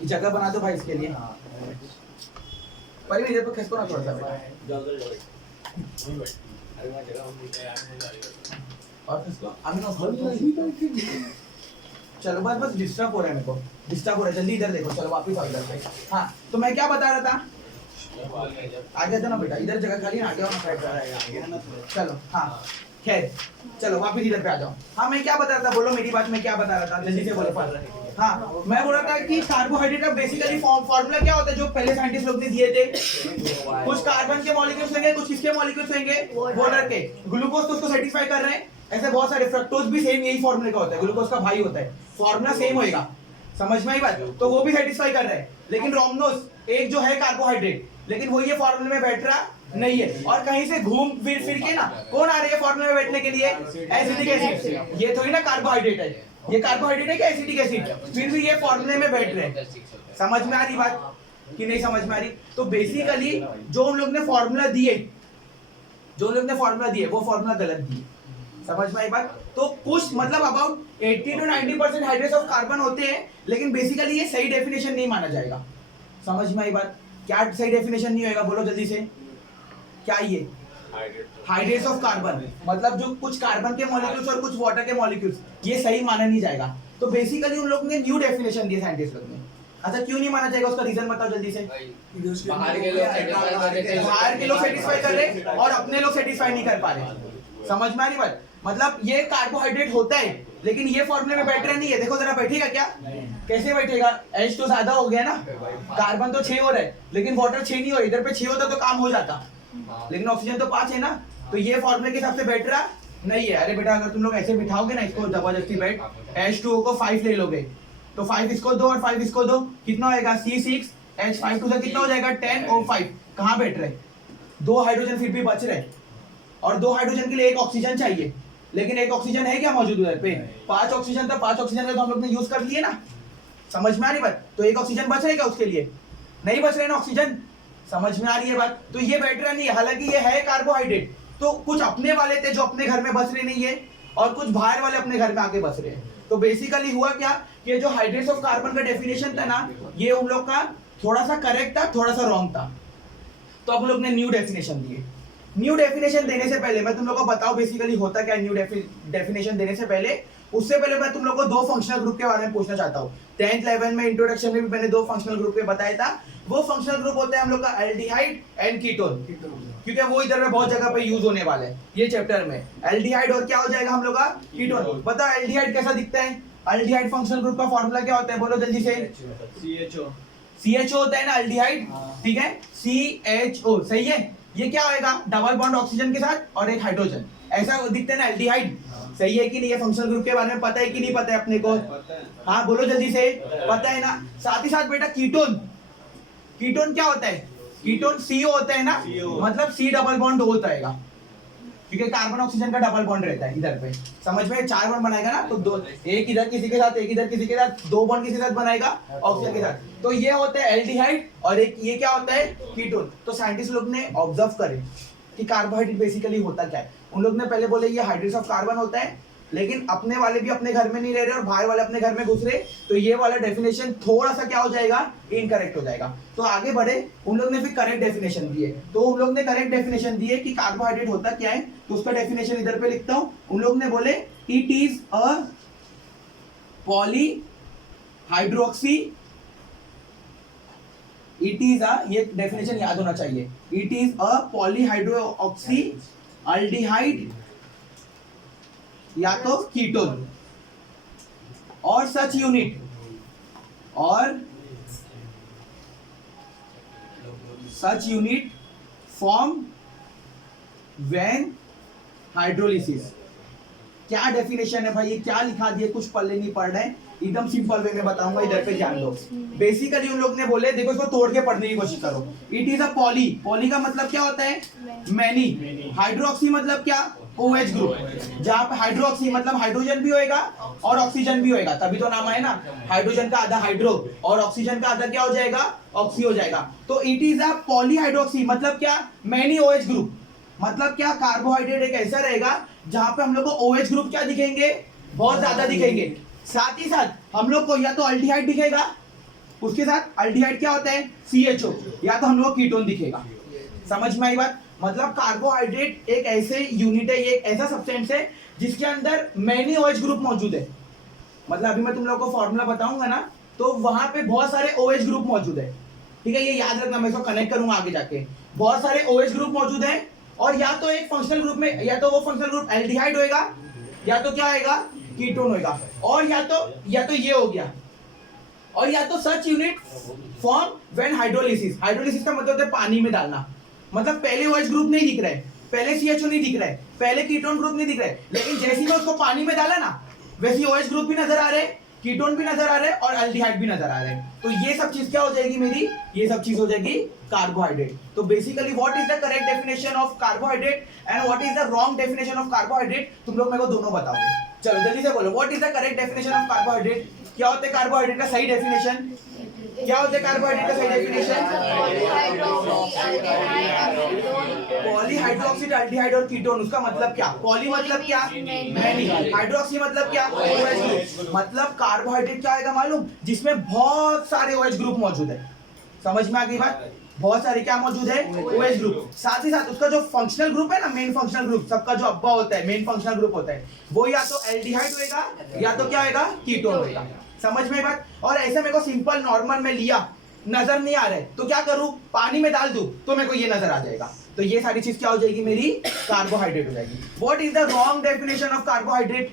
जगह बना दो भाई इसके लिए, पर इधर पे खिसको ना थोड़ा सा और चलो बस डिस्टर्ब हो रहा है, मेरे को डिस्टर्ब हो रहा है, जल्दी इधर देखो, चलो वापस आओ इधर पे। हाँ तो मैं क्या बता रहा था, आगे ना बेटा, इधर जगह खाली ना, आगे आओ ना, चलो हाँ खैर, चलो वापस इधर पे आ जाओ। हाँ मैं क्या बता रहा था, बोलो मेरी बात, मैं क्या बता रहा था, जल्दी से बोलो। हाँ मैं बोल रहा था कि कार्बोहाइड्रेट का बेसिकली फॉर्मूला क्या होता है, जो पहले साइंटिस्ट लोग ने दिए थे, कुछ कार्बन के मॉलिक्यूल्स होंगे, कुछ किसके मॉलिक्यूल्स होंगे, वाटर के। ग्लूकोज तो उसको सेटिस्फाई कर रहे हैं, ऐसे बहुत सारे, फ्रक्टोज भी सेम यही फॉर्मूले का होता है, ग्लूकोज का भाई होता है, फॉर्मूला सेम होएगा। समझ में आई बात, तो वो भी सेटिस्फाई कर रहे हैं। लेकिन रोमनोस एक जो है कार्बोहाइड्रेट, लेकिन वो ये फॉर्मूले में बैठ रहा नहीं है, और कहीं से घूम फिर के ना कौन आ रही है फॉर्मूले में बैठने के लिए, एसिटिक एसिड। ये थोड़ी ना कार्बोहाइड्रेट है, ये कार्बोहाइड्रेट है क्या एसिटिक एसिड, फिर भी ये फॉर्मूले में बैठ रहे हैं। समझ में आ रही बात कि नहीं समझ में आ रही। तो बेसिकली जो हम लोग ने फॉर्मूला दिए, वो फॉर्मूला गलत दिए। समझ में आई बात। तो कुछ मतलब about 80 to 90% hydrates of carbon होते हैं, लेकिन बेसिकली ये सही डेफिनेशन नहीं माना जाएगा। समझ में आई बात। क्या सही डेफिनेशन नहीं होएगा, बोलो जल्दी से, क्या ये हाइड्रेट्स ऑफ कार्बन, मतलब जो कुछ कार्बन के मॉलिक्यूल्स और कुछ वाटर के मॉलिक्यूल्स, ये सही माना नहीं जाएगा। तो बेसिकली उन लोग ने न्यू डेफिनेशन दी साइंटिस्ट लोग ने। अच्छा क्यों नहीं माना जाएगा, उसका रीजन बताओ जल्दी से। बाहर के लोग सेटिस्फाई कर रहे और अपने लोग सेटिस्फाई नहीं कर पा रहे। समझ में आ रही बात? मतलब ये कार्बोहाइड्रेट होता है लेकिन ये फॉर्मूले में बैठ रहा नहीं है। देखो जरा बैठेगा क्या, कैसे बैठेगा? H तो ज्यादा हो गया ना, कार्बन तो 6 हो रहा है लेकिन वाटर 6 नहीं हो, इधर पे 6 होता तो काम हो जाता, लेकिन ऑक्सीजन तो 5 है ना, तो ये फॉर्मूले के हिसाब से बैठ रहा नहीं है। अरे बेटा अगर तुम लोग ऐसे बिठाओगे ना इसको जबरदस्ती बैठ, H2O को 5 ले लोगे तो 5 इसको दो और 5 इसको दो, कितना होएगा? C6 H5 2 से कितना हो जाएगा? 10 और 5 कहाँ बैठ रहे? 2 हाइड्रोजन फिर भी बच रहे और 2 हाइड्रोजन के लिए 1 ऑक्सीजन चाहिए, लेकिन 1 ऑक्सीजन है क्या मौजूद उधर पे? 5 ऑक्सीजन था, 5 ऑक्सीजन का तो हम लोग ने यूज कर लिए ना। समझ में आ रही बात? तो 1 ऑक्सीजन बच रहा है क्या उसके लिए? नहीं बच रहे ना ऑक्सीजन। समझ में आ रही है बात? तो ये बैठ रहा नहीं है, हालांकि ये है कार्बोहाइड्रेट। तो कुछ अपने वाले थे जो अपने घर में बच रहे नहीं है और कुछ बाहर वाले अपने घर में आके बच रहे हैं। तो बेसिकली हुआ क्या कि जो हाइड्रेट्स ऑफ कार्बन का डेफिनेशन था ना, ये उन लोग का थोड़ा सा करेक्ट था, थोड़ा सा रॉन्ग था। तो अब लोग ने न्यू डेफिनेशन दिए। न्यू डेफिनेशन देने से पहले मैं तुम लोग को बताऊं बेसिकली होता क्या। न्यू डेफिनेशन देने से पहले, उससे पहले मैं तुम लोग को 2 फंक्शनल ग्रुप के बारे में पूछना चाहता हूं। 10th 11 में इंट्रोडक्शन में भी मैंने 2 फंक्शनल ग्रुप के बताया था। वो फंक्शनल ग्रुप होते हैं हम लोग का एल्डिहाइड एंड कीटोन, क्योंकि वो इधर में बहुत जगह पे यूज होने वाले हैं ये चैप्टर में। एल्डिहाइड और क्या हो जाएगा हम लोग का? कीटोन। पता है एल्डिहाइड कैसा दिखता है? एल्डिहाइड फंक्शनल ग्रुप का फॉर्मूला क्या होता है? बोलो जल्दी से। CHO होता है ना एल्डिहाइड, ठीक है? CHO सही है। ये क्या होएगा? डबल बॉन्ड ऑक्सीजन के साथ और एक हाइड्रोजन, ऐसा दिखता है ना एल्डिहाइड। सही है कि नहीं? ये फंक्शनल ग्रुप के बारे में पता है कि नहीं पता है अपने को? हाँ बोलो जल्दी से, पता है ना? साथ ही साथ बेटा कीटोन, कीटोन क्या होता है? कीटोन CO होता है ना, मतलब C डबल बॉन्ड O होता है, क्योंकि कार्बन ऑक्सीजन का डबल बॉन्ड रहता है इधर पे। समझ में? 4 बॉन्ड बनाएगा ना, तो 2 एक इधर किसी के साथ, एक इधर किसी के साथ, 2 बॉन्ड किसी के साथ बनाएगा ऑक्सीजन के साथ। तो ये होता है एल्डिहाइड और एक ये क्या होता है? कीटोन। तो साइंटिस्ट लोग ने ऑब्जर्व करे कि कार्बोहाइड्रेट बेसिकली होता क्या है। उन लोग ने पहले बोले ये हाइड्रेट्स ऑफ कार्बन होता है, लेकिन अपने वाले भी अपने घर में नहीं रह रहे और बाहर वाले अपने घर में घुस रहे, तो ये वाला डेफिनेशन थोड़ा सा क्या हो जाएगा? इनकरेक्ट हो जाएगा। तो आगे बढ़े, उन लोग ने फिर करेक्ट डेफिनेशन दिए। तो उन लोग ने करेक्ट डेफिनेशन दिए कि कार्बोहाइड्रेट होता क्या है, तो उसका डेफिनेशन इधर पे लिखता हूं। उन लोग ने बोले it is a polyhydroxy, it is a, ये डेफिनेशन याद होना चाहिए, it is a polyhydroxy aldehyde या तो कीटोन और सच यूनिट फॉर्म व्हेन हाइड्रोलिसिस। क्या डेफिनेशन है भाई? ये क्या लिखा दिया? कुछ पल्ले नहीं पड़ रहे हैं, एकदम सिंपल वे में बताऊंगा, इधर पे ध्यान दो। बेसिकली उन लोग ने बोले, देखो इसको तोड़ के पढ़ने की कोशिश करो। It is a poly, poly का मतलब क्या होता है? मैनी। हाइड्रोक्सी मतलब क्या? OH ग्रुप, जहां पे हाइड्रोक्सी मतलब हाइड्रोजन भी होएगा और ऑक्सीजन भी होएगा, तभी तो नाम है ना। हाइड्रोजन का आधा हाइड्रो और ऑक्सीजन का आधा क्या हो जाएगा? ऑक्सी हो जाएगा। तो इट इज अ पॉलीहाइड्रोक्सी मतलब क्या? Many OH group. मतलब क्या? कार्बोहाइड्रेट एक ऐसा रहेगा जहां पे हम लोग को OH ग्रुप क्या दिखेंगे? बहुत ज्यादा दिखेंगे। साथ ही साथ हम लोग को या तो अल्डिहाइड दिखेगा, उसके साथ अल्डिहाइड क्या होता है? CHO, या तो हम लोग को कीटोन दिखेगा। समझ में आई बात? मतलब कार्बोहाइड्रेट एक ऐसे यूनिट है, ये एक ऐसा सब्सटेंस है जिसके अंदर मैनी OH ग्रुप मौजूद है। मतलब अभी मैं तुम लोगों को फॉर्मूला बताऊंगा ना, तो वहां पे बहुत सारे OH ग्रुप मौजूद है, ठीक है? ये याद रखना, मैं इसको कनेक्ट करूंगा आगे जाके। बहुत सारे OH ग्रुप मौजूद है और या तो एक फंक्शनल ग्रुप में, या तो वो फंक्शनल ग्रुप एल्डिहाइड होएगा या तो क्या होएगा? कीटोन होएगा, और या तो ये हो गया, और या तो such unit form when hydrolysis. Hydrolysis का मतलब है पानी में डालना। मतलब पहले OH ग्रुप नहीं दिख रहा है, पहले CHO नहीं दिख रहा है, पहले कीटोन ग्रुप नहीं दिख रहा है, लेकिन जैसे ही मैं उसको पानी में डाला ना, वैसे OH ग्रुप भी नजर आ रहे हैं, कीटोन भी नजर आ रहे हैं और एल्डिहाइड भी नजर आ रहे हैं। तो ये सब चीज क्या हो जाएगी मेरी? ये सब चीज हो जाएगी कार्बोहाइड्रेट। तो basically what is the correct definition of carbohydrate and what is the wrong definition of carbohydrate, तुम लोग मेरे को दोनों बताओगे। चलो जल्दी से बोलो, what is the correct definition of carbohydrate? क्या होता है कार्बोहाइड्रेट का सही डेफिनेशन? क्या होता है कार्बोहाइड्रेट का सही डेफिनेशन? पॉलीहाइड्रोक्सी अल्डिहाइड और कीटोन। उसका मतलब क्या? पॉली मतलब क्या? मैनी। हाइड्रोक्सी मतलब क्या? OH group. मतलब कार्बोहाइड्रेट क्या आएगा मालूम? जिसमें बहुत सारे OH ग्रुप मौजूद है। समझ में आ गई बात? बहुत सारे क्या मौजूद है, OH ग्रुप। साथ ही साथ उसका जो फंक्शनल ग्रुप है ना, मेन फंक्शनल ग्रुप, सबका जो अब्बा होता है, मेन फंक्शनल ग्रुप होता है, वो या तो एल्डिहाइड होएगा या तो क्या होएगा, कीटोन होएगा। समझ में बात? और ऐसे मेरे को सिंपल नॉर्मल में लिया, नजर नहीं आ रहा है तो क्या करूं, पानी में डाल दूं तो मेरे को ये नजर आ जाएगा। तो ये सारी चीज क्या हो जाएगी, मेरी कार्बोहाइड्रेट हो जाएगी। What is the wrong definition of carbohydrate?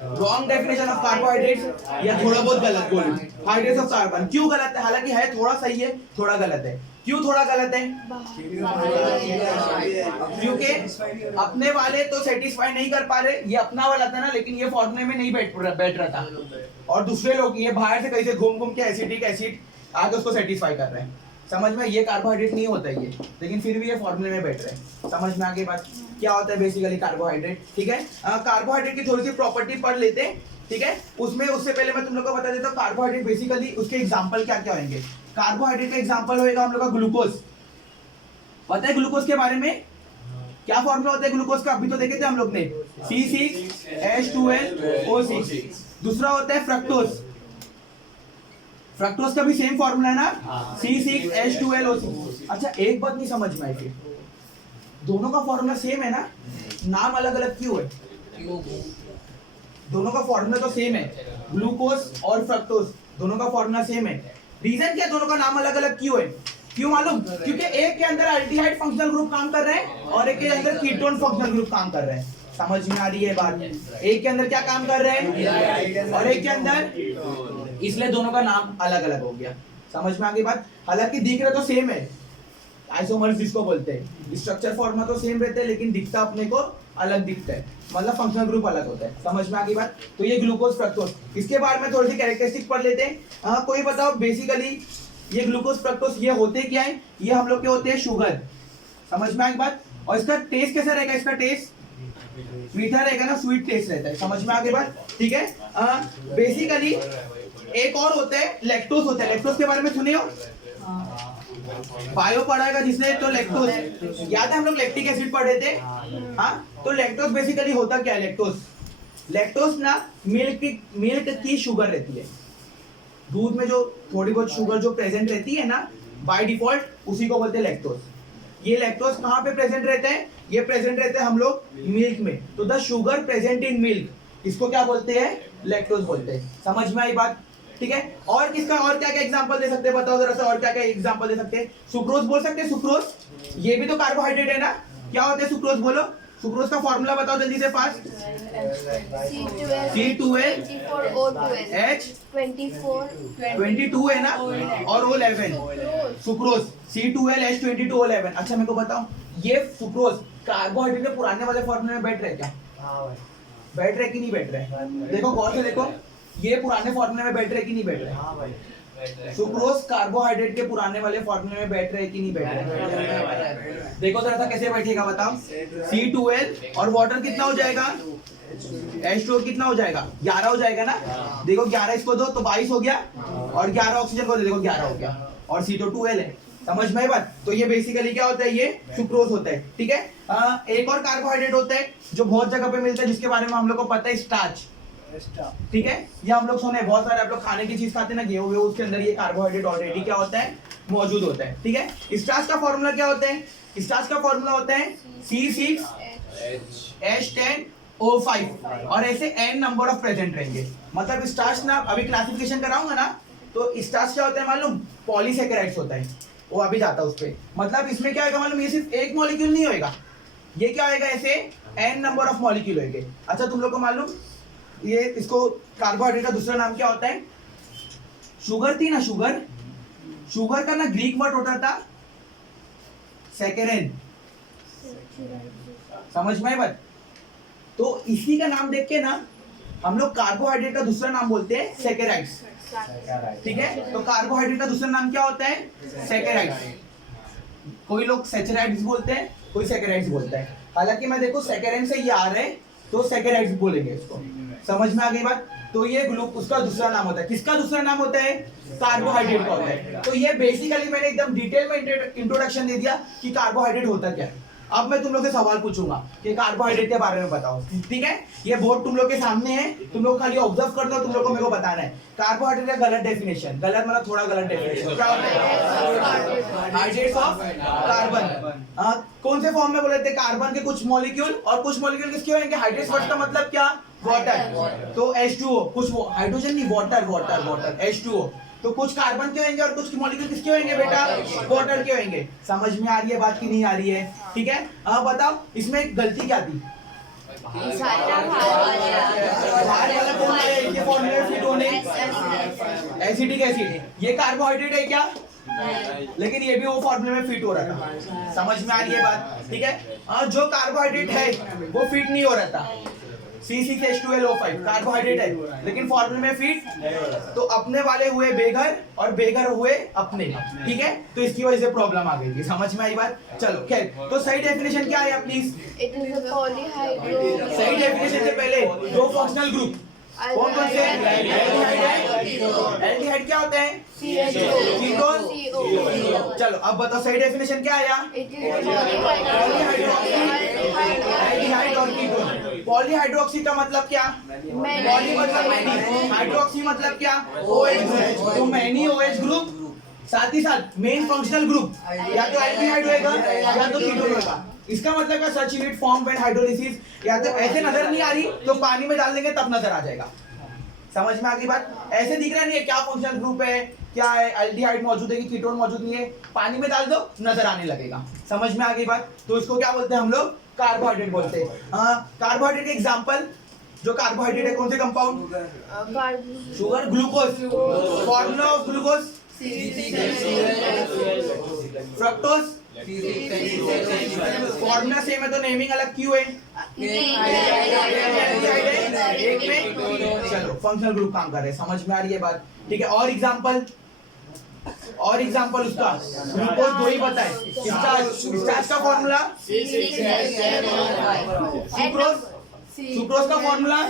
Wrong definition of carbohydrate, या थोड़ा बहुत गलत बोलूं, हाइड्रेट्स ऑफ कार्बन। क्यों गलत है? हालांकि है थोड़ा सही है, थोड़ा गलत है। क्यों थोड़ा गलत है? क्योंकि अपने वाले तो सेटिस्फाई नहीं कर पा रहे, ये अपना वाला था ना, लेकिन ये फॉर्मूले में नहीं बैठ रहा था, और दूसरे लोग ये बाहर से कहीं से घूम घूम के एसिटिक एसिड आगे उसको सेटिस्फाई कर रहे हैं। समझ में? ये कार्बोहाइड्रेट नहीं होता है ये, लेकिन फिर भी ये फॉर्मूले में बैठ रहे हैं। समझ में आगे बात? क्या होता है बेसिकली कार्बोहाइड्रेट, ठीक है। कार्बोहाइड्रेट की थोड़ी सी प्रॉपर्टी पढ़ लेते हैं, ठीक है। उसमें उससे पहले मैं तुम लोग को बता देता हूँ कार्बोहाइड्रेट बेसिकली उसके एग्जांपल क्या क्या होंगे। कार्बोहाइड्रेट का एग्जांपल होएगा हम लोग का ग्लूकोज। पता है ग्लूकोज के बारे में क्या फॉर्मूला होता है ग्लूकोज का? अभी तो देखे थे हम लोग ने, C6H12O6। दूसरा होता है फ्रक्टोज। फ्रक्टोज का भी सेम फॉर्मूला है ना, C6H12O6। अच्छा एक बात नहीं समझ में आई, फिर दोनों का फॉर्मूला सेम है ना, नाम अलग अलग क्यों है? दोनों का फॉर्मूला तो सेम है, ग्लूकोज और फ्रक्टोज दोनों का फॉर्मूला सेम है। रीजन क्या दोनों का नाम अलग अलग क्यों है? क्यों मालूम? क्योंकि एक के अंदर अल्डिहाइड फंक्शनल ग्रुप काम कर रहे हैं और एक के अंदर कीटोन फंक्शनल ग्रुप काम कर रहे हैं। समझ में आ रही है बात? एक के अंदर क्या काम कर रहे हैं और एक के अंदर, इसलिए दोनों का नाम अलग अलग हो गया। समझ में आ गई बात? हालांकि दिख रहे तो सेम है, आइसोमर्स जिसको बोलते हैं, स्ट्रक्चर फॉर्मा तो सेम रहते हैं लेकिन दिखता अपने को अलग दिखता है, मतलब फंक्शनल ग्रुप अलग होता है। समझ में आ गई बात? तो ये ग्लूकोज फ्रक्टोज, इसके बारे में थोड़ी सी कैरेक्टरिस्टिक पढ़ लेते हैं। कोई बताओ बेसिकली ये ग्लूकोज फ्रक्टोज ये होते क्या है? ये हम लोग के होते हैं शुगर। समझ में आ गई बात? और इसका टेस्ट कैसा रहेगा? इसका टेस्ट मीठा रहेगा ना, स्वीट टेस्ट रहता है। समझ में आ गई बात? ठीक है। बेसिकली एक और होता है लैक्टोज होता है। लैक्टोज के बारे में सुने हो? बायो पढ़ाएगा जिसने तो लैक्टोज याद है, हम लोग लैक्टिक एसिड पढ़े थे। हाँ, तो लैक्टोज बेसिकली होता क्या है? लैक्टोज ना मिल्क की शुगर रहती है। दूध में जो थोड़ी बहुत शुगर जो प्रेजेंट रहती है ना बाय डिफॉल्ट, उसी को बोलते हैं लैक्टोज। ये लैक्टोज कहाँ पे प्रेजेंट रहते हैं? ये प्रेजेंट रहते हैं हम लोग मिल्क में। तो the sugar present in milk, इसको क्या बोलते हैं? लैक्टोज बोलते हैं। समझ में आई बात? ठीक है। और किसका और क्या क्या एग्जांपल दे सकते हैं? बताओ जरा सा, और क्या क्या एग्जांपल दे सकते हैं? सुक्रोज बोल सकते हैं। सुक्रोज ये भी तो कार्बोहाइड्रेट है ना। क्या होता है सुक्रोज? बोलो सुक्रोज का फॉर्मूला बताओ जल्दी से फास्ट। C12H22 है ना, और O11 सुक्रोज, C12H22O11। अच्छा मेरे को बताओ ये सुक्रोज कार्बोहाइड्रेट के पुराने वाले फॉर्मूले में बैठ रहे क्या? बैठ रहे कि नहीं बैठ रहे? देखो गौर से देखो, ये पुराने फॉर्मूले में बैठ रहे कि नहीं बैठ रहे? सुक्रोज कार्बोहाइड्रेट के पुराने वाले फॉर्मूले में बैठ रहे कि नहीं बैठ रहे? देखो जरा सा कैसे बैठेगा बताओ। C12 और वाटर कितना हो जाएगा? H2O कितना हो जाएगा? 11 हो जाएगा ना। देखो 11 इसको दो तो 22 हो गया, और 11 ऑक्सीजन को दे देखो 11 हो गया, और C तो 12 है। समझ में आई बात? तो ये बेसिकली क्या होता है? ये सुक्रोज होता है। ठीक है। एक और कार्बोहाइड्रेट होता है जो बहुत जगह पे मिलता है, जिसके बारे में हम लोग को पता है, स्टार्च। ठीक है, ये हम लोग सुने बहुत सारे, आप लोग खाने की चीज खाते हैं ना, गेहूं वेहूं, उसके अंदर ये कार्बोहाइड्रेट ऑलरेडी क्या होता है? मौजूद होता है। ठीक है। स्टार्च का फॉर्मूला क्या होता है? स्टार्च का फॉर्मूला होता है C6H10O5, और ऐसे n नंबर ऑफ प्रेजेंट रहेंगे। मतलब स्टार्च ना, अभी क्लासिफिकेशन कराऊंगा ना, तो स्टार्च क्या होता है मालूम? पॉलीसेकेराइड्स होता है, वो अभी जाता है उस पे। मतलब इसमें क्या होगा मालूम? ये सिर्फ एक मॉलिक्यूल नहीं होएगा, ये क्या होएगा? ऐसे n नंबर ऑफ मॉलिक्यूल होंगे। अच्छा तुम लोग को मालूम ये इसको कार्बोहाइड्रेट का दूसरा नाम क्या होता है? शुगर थी ना, शुगर का ना ग्रीक वर्ड होता था सैकेरेन। समझ में आई बात? तो इसी का नाम देख के ना हम लोग कार्बोहाइड्रेट का दूसरा नाम बोलते हैं सैकेराइड्स। ठीक है। तो कार्बोहाइड्रेट का दूसरा नाम क्या होता है? सैकेराइड्स। कोई लोग सैचराइड्स बोलते हैं, कोई सैकेराइड्स बोलता है। हालांकि मैं देखो सैकेरेन से ये आ रहे हैं तो सैकेराइड्स बोलेंगे इसको। समझ में आ गई बात? तो ये उसका दूसरा नाम होता है। किसका दूसरा नाम होता है? कार्बोहाइड्रेट का होता है। तो ये बेसिकली मैंने एकदम डिटेल में इंट्रोडक्शन दे दिया कि कार्बोहाइड्रेट होता क्या है। अब मैं तुम लोग से सवाल पूछूंगा कि कार्बोहाइड्रेट के बारे में बताओ, ठीक है? ये बोर्ड तुम लोग के सामने है, तुम लोग खाली ऑब्जर्व कर दो, तुम लोग को मेरे को बताना है कार्बोहाइड्रेट का गलत डेफिनेशन। गलत मतलब थोड़ा गलत डेफिनेशन क्या होता है? Hydrates of carbon. कौन से फॉर्म में बोले थे? कार्बन के कुछ मॉलिक्यूल, और कुछ मॉलिक्यूल किसके होंगे? हाइड्रेट्स वर्ड का मतलब क्या? वाटर। तो H2O, कुछ हाइड्रोजन नहीं, वाटर वाटर वाटर H2O। तो कुछ कार्बन के होंगे और कुछ मॉलिक्यूल किसके होंगे बेटा? वाटर के होंगे। समझ में आ रही है बात की नहीं आ रही है? ठीक है, अब बताओ इसमें गलती क्या थी? बाहर वाला कौन है? ये फॉर्मूले फिट होने एसिडिक एसिड, ये कार्बोहाइड्रेट है क्या? लेकिन ये भी वो फॉर्मूले में फिट हो रहा था। समझ में आ रही है बात? ठीक है, जो कार्बोहाइड्रेट है वो फिट नहीं हो रहा था। C6H12O5 कार्बोहाइड्रेट है लेकिन फॉर्मूले में फिट, तो अपने वाले हुए बेघर और बेघर हुए अपने, ठीक है? तो इसकी वजह से प्रॉब्लम आ गई थी। समझ में आई बात? चलो खैर, तो सही डेफिनेशन क्या है please? It is a polyhydro. सही डेफिनेशन से पहले दो फंक्शनल ग्रुप कौन कौन से? एल्डिहाइड क्या होते हैं? कीटोन। चलो अब बताओ सही डेफिनेशन क्या आया? It is a एल्डिहाइड और कीटोन। पॉलीहाइड्रोक्सी का मतलब क्या? पॉली मतलब मैनी, हाइड्रोक्सी मतलब क्या? OH group. तो मैनी OH ग्रुप, साथ ही साथ मेन फंक्शनल ग्रुप या तो एल्डिहाइड होगा या तो कीटोन होगा। इसका मतलब क्या? सच यूनिट फॉर्म व्हेन हाइड्रोलिसिस, या तो ऐसे नजर नहीं आ रही तो पानी में डाल देंगे तब नजर आ जाएगा। समझ में आ गई बात? ऐसे दिख रहा नहीं है क्या फंक्शनल ग्रुप है, क्या है, एल्डिहाइड मौजूद है कि कीटोन मौजूद नहीं है, पानी में डाल दो नजर आने लगेगा। समझ में आ गई बात? तो इसको क्या बोलते हैं हम लोग? कार्बोहाइड्रेट बोलते हैं। कार्बोहाइड्रेट के एग्जांपल, जो कार्बोहाइड्रेट है कौन से compound? Sugar, glucose. Formula of glucose fructose. Formula same है तो नेमिंग अलग क्यों है? एक में चलो फंक्शनल ग्रुप काम कर रहे हैं। समझ में आ रही है बात? ठीक है, और एग्जांपल, और एग्जांपल उसका ग्लूकोज दो ही बताए। स्टार्च का फॉर्मूला, सुक्रोज, सुक्रोज का फॉर्मूला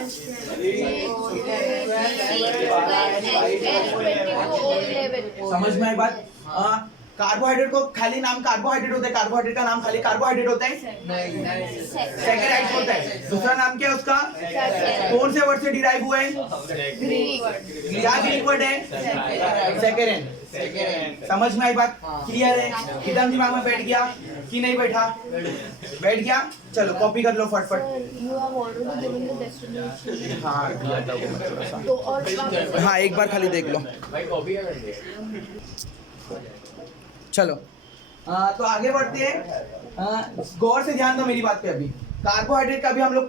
समझ में आई बात? कार्बोहाइड्रेट को खाली नाम कार्बोहाइड्रेट होता है, कार्बोहाइड्रेट का नाम खाली कार्बोहाइड्रेट होता है, सैकराइड्स होता है। दूसरा नाम क्या है उसका? कौन से वर्ड से डिराइव हुआ है? क्या ग्रीक वर्ड है? सैकराइन। समझ में आई बात? क्लियर है? एकदम दिमाग में बैठ गया कि नहीं बैठा? बैठ गया? चलो कॉपी कर लो फटफट। हाँ एक बार खाली देख लो। चलो तो आगे बढ़ते हैं। गौर से ध्यान दो मेरी बात पे। अभी कार्बोहाइड्रेट का भी हम लोग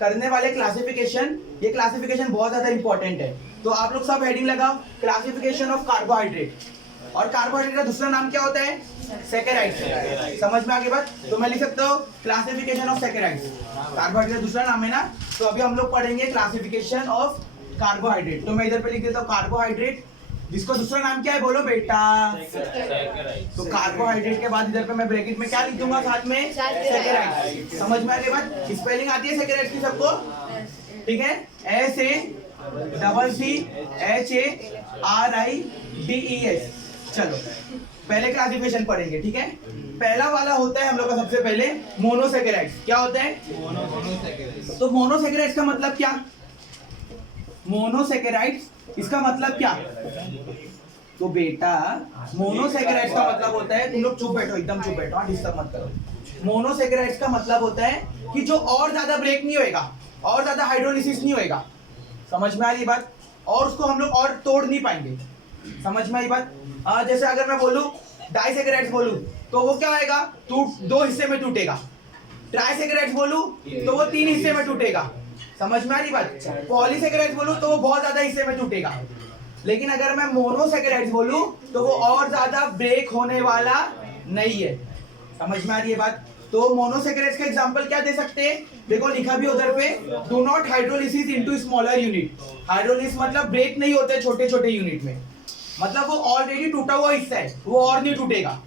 करने वाले क्लासिफिकेशन, ये क्लासिफिकेशन बहुत ज्यादा इंपॉर्टेंट है। तो आप लोग सब हेडिंग लगाओ, क्लासिफिकेशन ऑफ कार्बोहाइड्रेट। और कार्बोहाइड्रेट का दूसरा नाम क्या होता है? सैकराइड्स। समझ में आगे बात? तो मैं लिख सकता हूँ क्लासिफिकेशन ऑफ सैकराइड्स। कार्बोहाइड्रेट का दूसरा नाम है ना, तो अभी हम लोग पढ़ेंगे क्लासिफिकेशन ऑफ कार्बोहाइड्रेट। तो मैं इधर पे लिख देता हूँ कार्बोहाइड्रेट, जिसको दूसरा नाम क्या है बोलो बेटा? तो कार्बोहाइड्रेट के बाद इधर पे मैं ब्रैकेट में क्या लिख दूंगा साथ में? सैकराइड। समझ में आ गई बात? स्पेलिंग आती है सैकराइड की सबको? ठीक है, SACCHARIDES। चलो पहले क्लासिफिकेशन पढ़ेंगे, ठीक है? पहला वाला होता है हम लोग का सबसे पहले मोनोसैकेराइड्स। क्या होता है? तो मोनोसैकेराइड्स का मतलब क्या? मोनोसैकेराइड्स इसका मतलब क्या? तो बेटा मोनोसैकेराइड्स का मतलब होता है, तुम लोग चुप बैठो, एकदम चुप बैठो, डिस्टर्ब मत करो। मोनोसैकेराइड्स का मतलब होता है कि जो और ज्यादा ब्रेक नहीं होएगा, और ज्यादा हाइड्रोलिसिस नहीं होएगा। समझ में आ रही बात? और उसको हम लोग और तोड़ नहीं पाएंगे। समझ में आई बात? जैसे अगर मैं बोलूं डाइसैकेराइड्स बोलूं तो वो क्या होएगा? दो हिस्से में टूटेगा। ट्राइसैकेराइड्स बोलूं तो वो 3 हिस्से में टूटेगा। समझ में आ रही बात? पॉलीसैकेराइड्स बोलूं तो वो बहुत ज्यादा हिस्से में टूटेगा। लेकिन अगर मैं मोनोसैकेराइड्स बोलूं तो वो और ज्यादा ब्रेक होने वाला नहीं है। समझ में आ रही है बात? तो मोनोसैकेराइड्स का एग्जांपल क्या दे सकते हैं? देखो लिखा भी उधर पे, do not hydrolysis into smaller unit. Hydrolysis मतलब ब्रेक नहीं होते छोटे छोटे यूनिट में, मतलब वो ऑलरेडी टूटा हुआ हिस्सा है, वो और नहीं टूटेगा।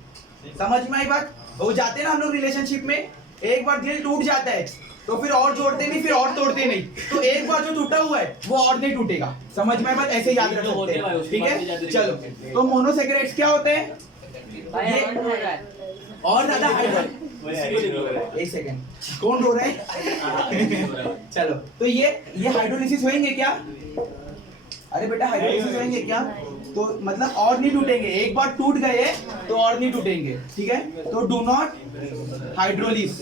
समझ में आई बात? वो जाते हैं ना हम लोग रिलेशनशिप में, एक बार दिल टूट जाता है तो फिर और जोड़ते नहीं, फिर और तोड़ते नहीं, तो एक बार जो टूटा हुआ है वो और नहीं टूटेगा। समझ में आई बात? ऐसे याद रख सकते हैं, ठीक है? चलो तो मोनोसैकेराइड्स क्या होते हैं? ये और ज्यादा एक सेकेंड, कौन रो रहा है? चलो, तो ये हाइड्रोलिसिस होंगे क्या? अरे बेटा हाइड्रोलिसिस होंगे क्या? तो मतलब और नहीं टूटेंगे, एक बार टूट गए तो और नहीं टूटेंगे, ठीक है? तो do not hydrolysis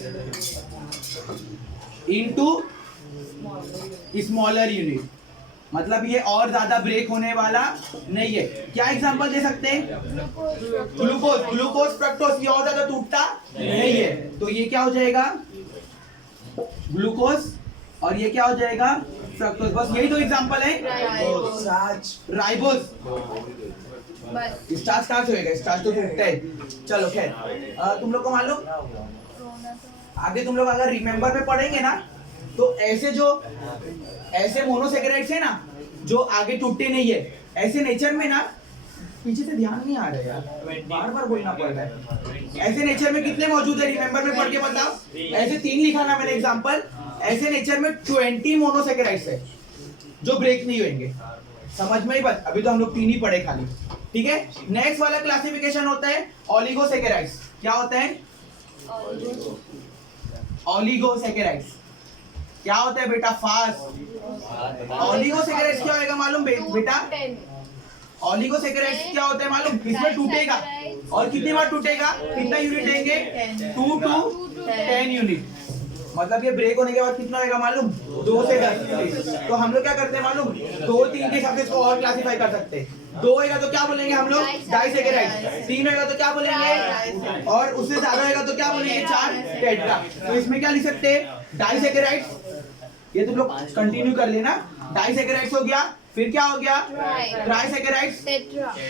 into smaller unit, मतलब ये और ज्यादा ब्रेक होने वाला नहीं है। क्या एग्जांपल दे सकते हैं? ग्लूकोज फ्रक्टोज, ये और ज्यादा टूटता नहीं है, तो ये क्या हो जाएगा? ग्लूकोज, और ये क्या हो जाएगा? फ्रक्टोज। बस यही दो एग्जांपल है। राइबोज, स्टार्च होएगा, स्टार्च तो टूटता है। चलो खैर, तुम लोग को मालूम, आगे तुम लोग अगर रिमेम्बर में पढ़ेंगे ना, तो ऐसे मोनोसेकेराइड्स है ना जो आगे टूटते नहीं है, ऐसे नेचर में ना, पीछे से ध्यान नहीं आ रहा है यार, बार बार बोलना पड़ रहा है। ऐसे नेचर में कितने मौजूद है? रिमेम्बर में पढ़ के बताओ। ऐसे 3 लिखा ना मैंने एग्जांपल। ऐसे नेचर में 20 मोनोसेकेराइड्स है जो ब्रेक नहीं होंगे। समझ में ही बात? अभी तो हम लोग 3 ही पढ़े खाली, ठीक है? नेक्स्ट वाला क्लासिफिकेशन होता है ओलिगोसेकेराइड्स। क्या होता है? ओलिगोसेकेराइड्स। क्या होता है बेटा? फास्ट। ओलिगोसेकेराइड्स क्या होगा मालूम बेटा? ओलिगोसेकेराइड्स क्या होता है मालूम? इसमें टूटेगा, और कितनी बार टूटेगा? कितना यूनिट देंगे? 2 to 10 यूनिट। मतलब ये ब्रेक होने के बाद कितना होगा मालूम? 2 से 10 यूनिट। तो हम लोग क्या करते हैं मालूम? 2-3 के हिसाब से इसको और क्लासिफाई कर सकते हैं। 2 होगा तो क्या बोलेंगे हम लोग? डाइसेकेराइड्स। 3 होगा तो क्या बोलेंगे? और उससे ज्यादा होगा तो क्या बोलेंगे? 4 टेट्रा। तो इसमें क्या लिख सकते हैं? डाइसेकेराइड्स। ये तुम लोग कंटिन्यू कर लेना। डाइसेकेराइड्स हो गया, फिर क्या हो गया? ट्राइसेकेराइड्स,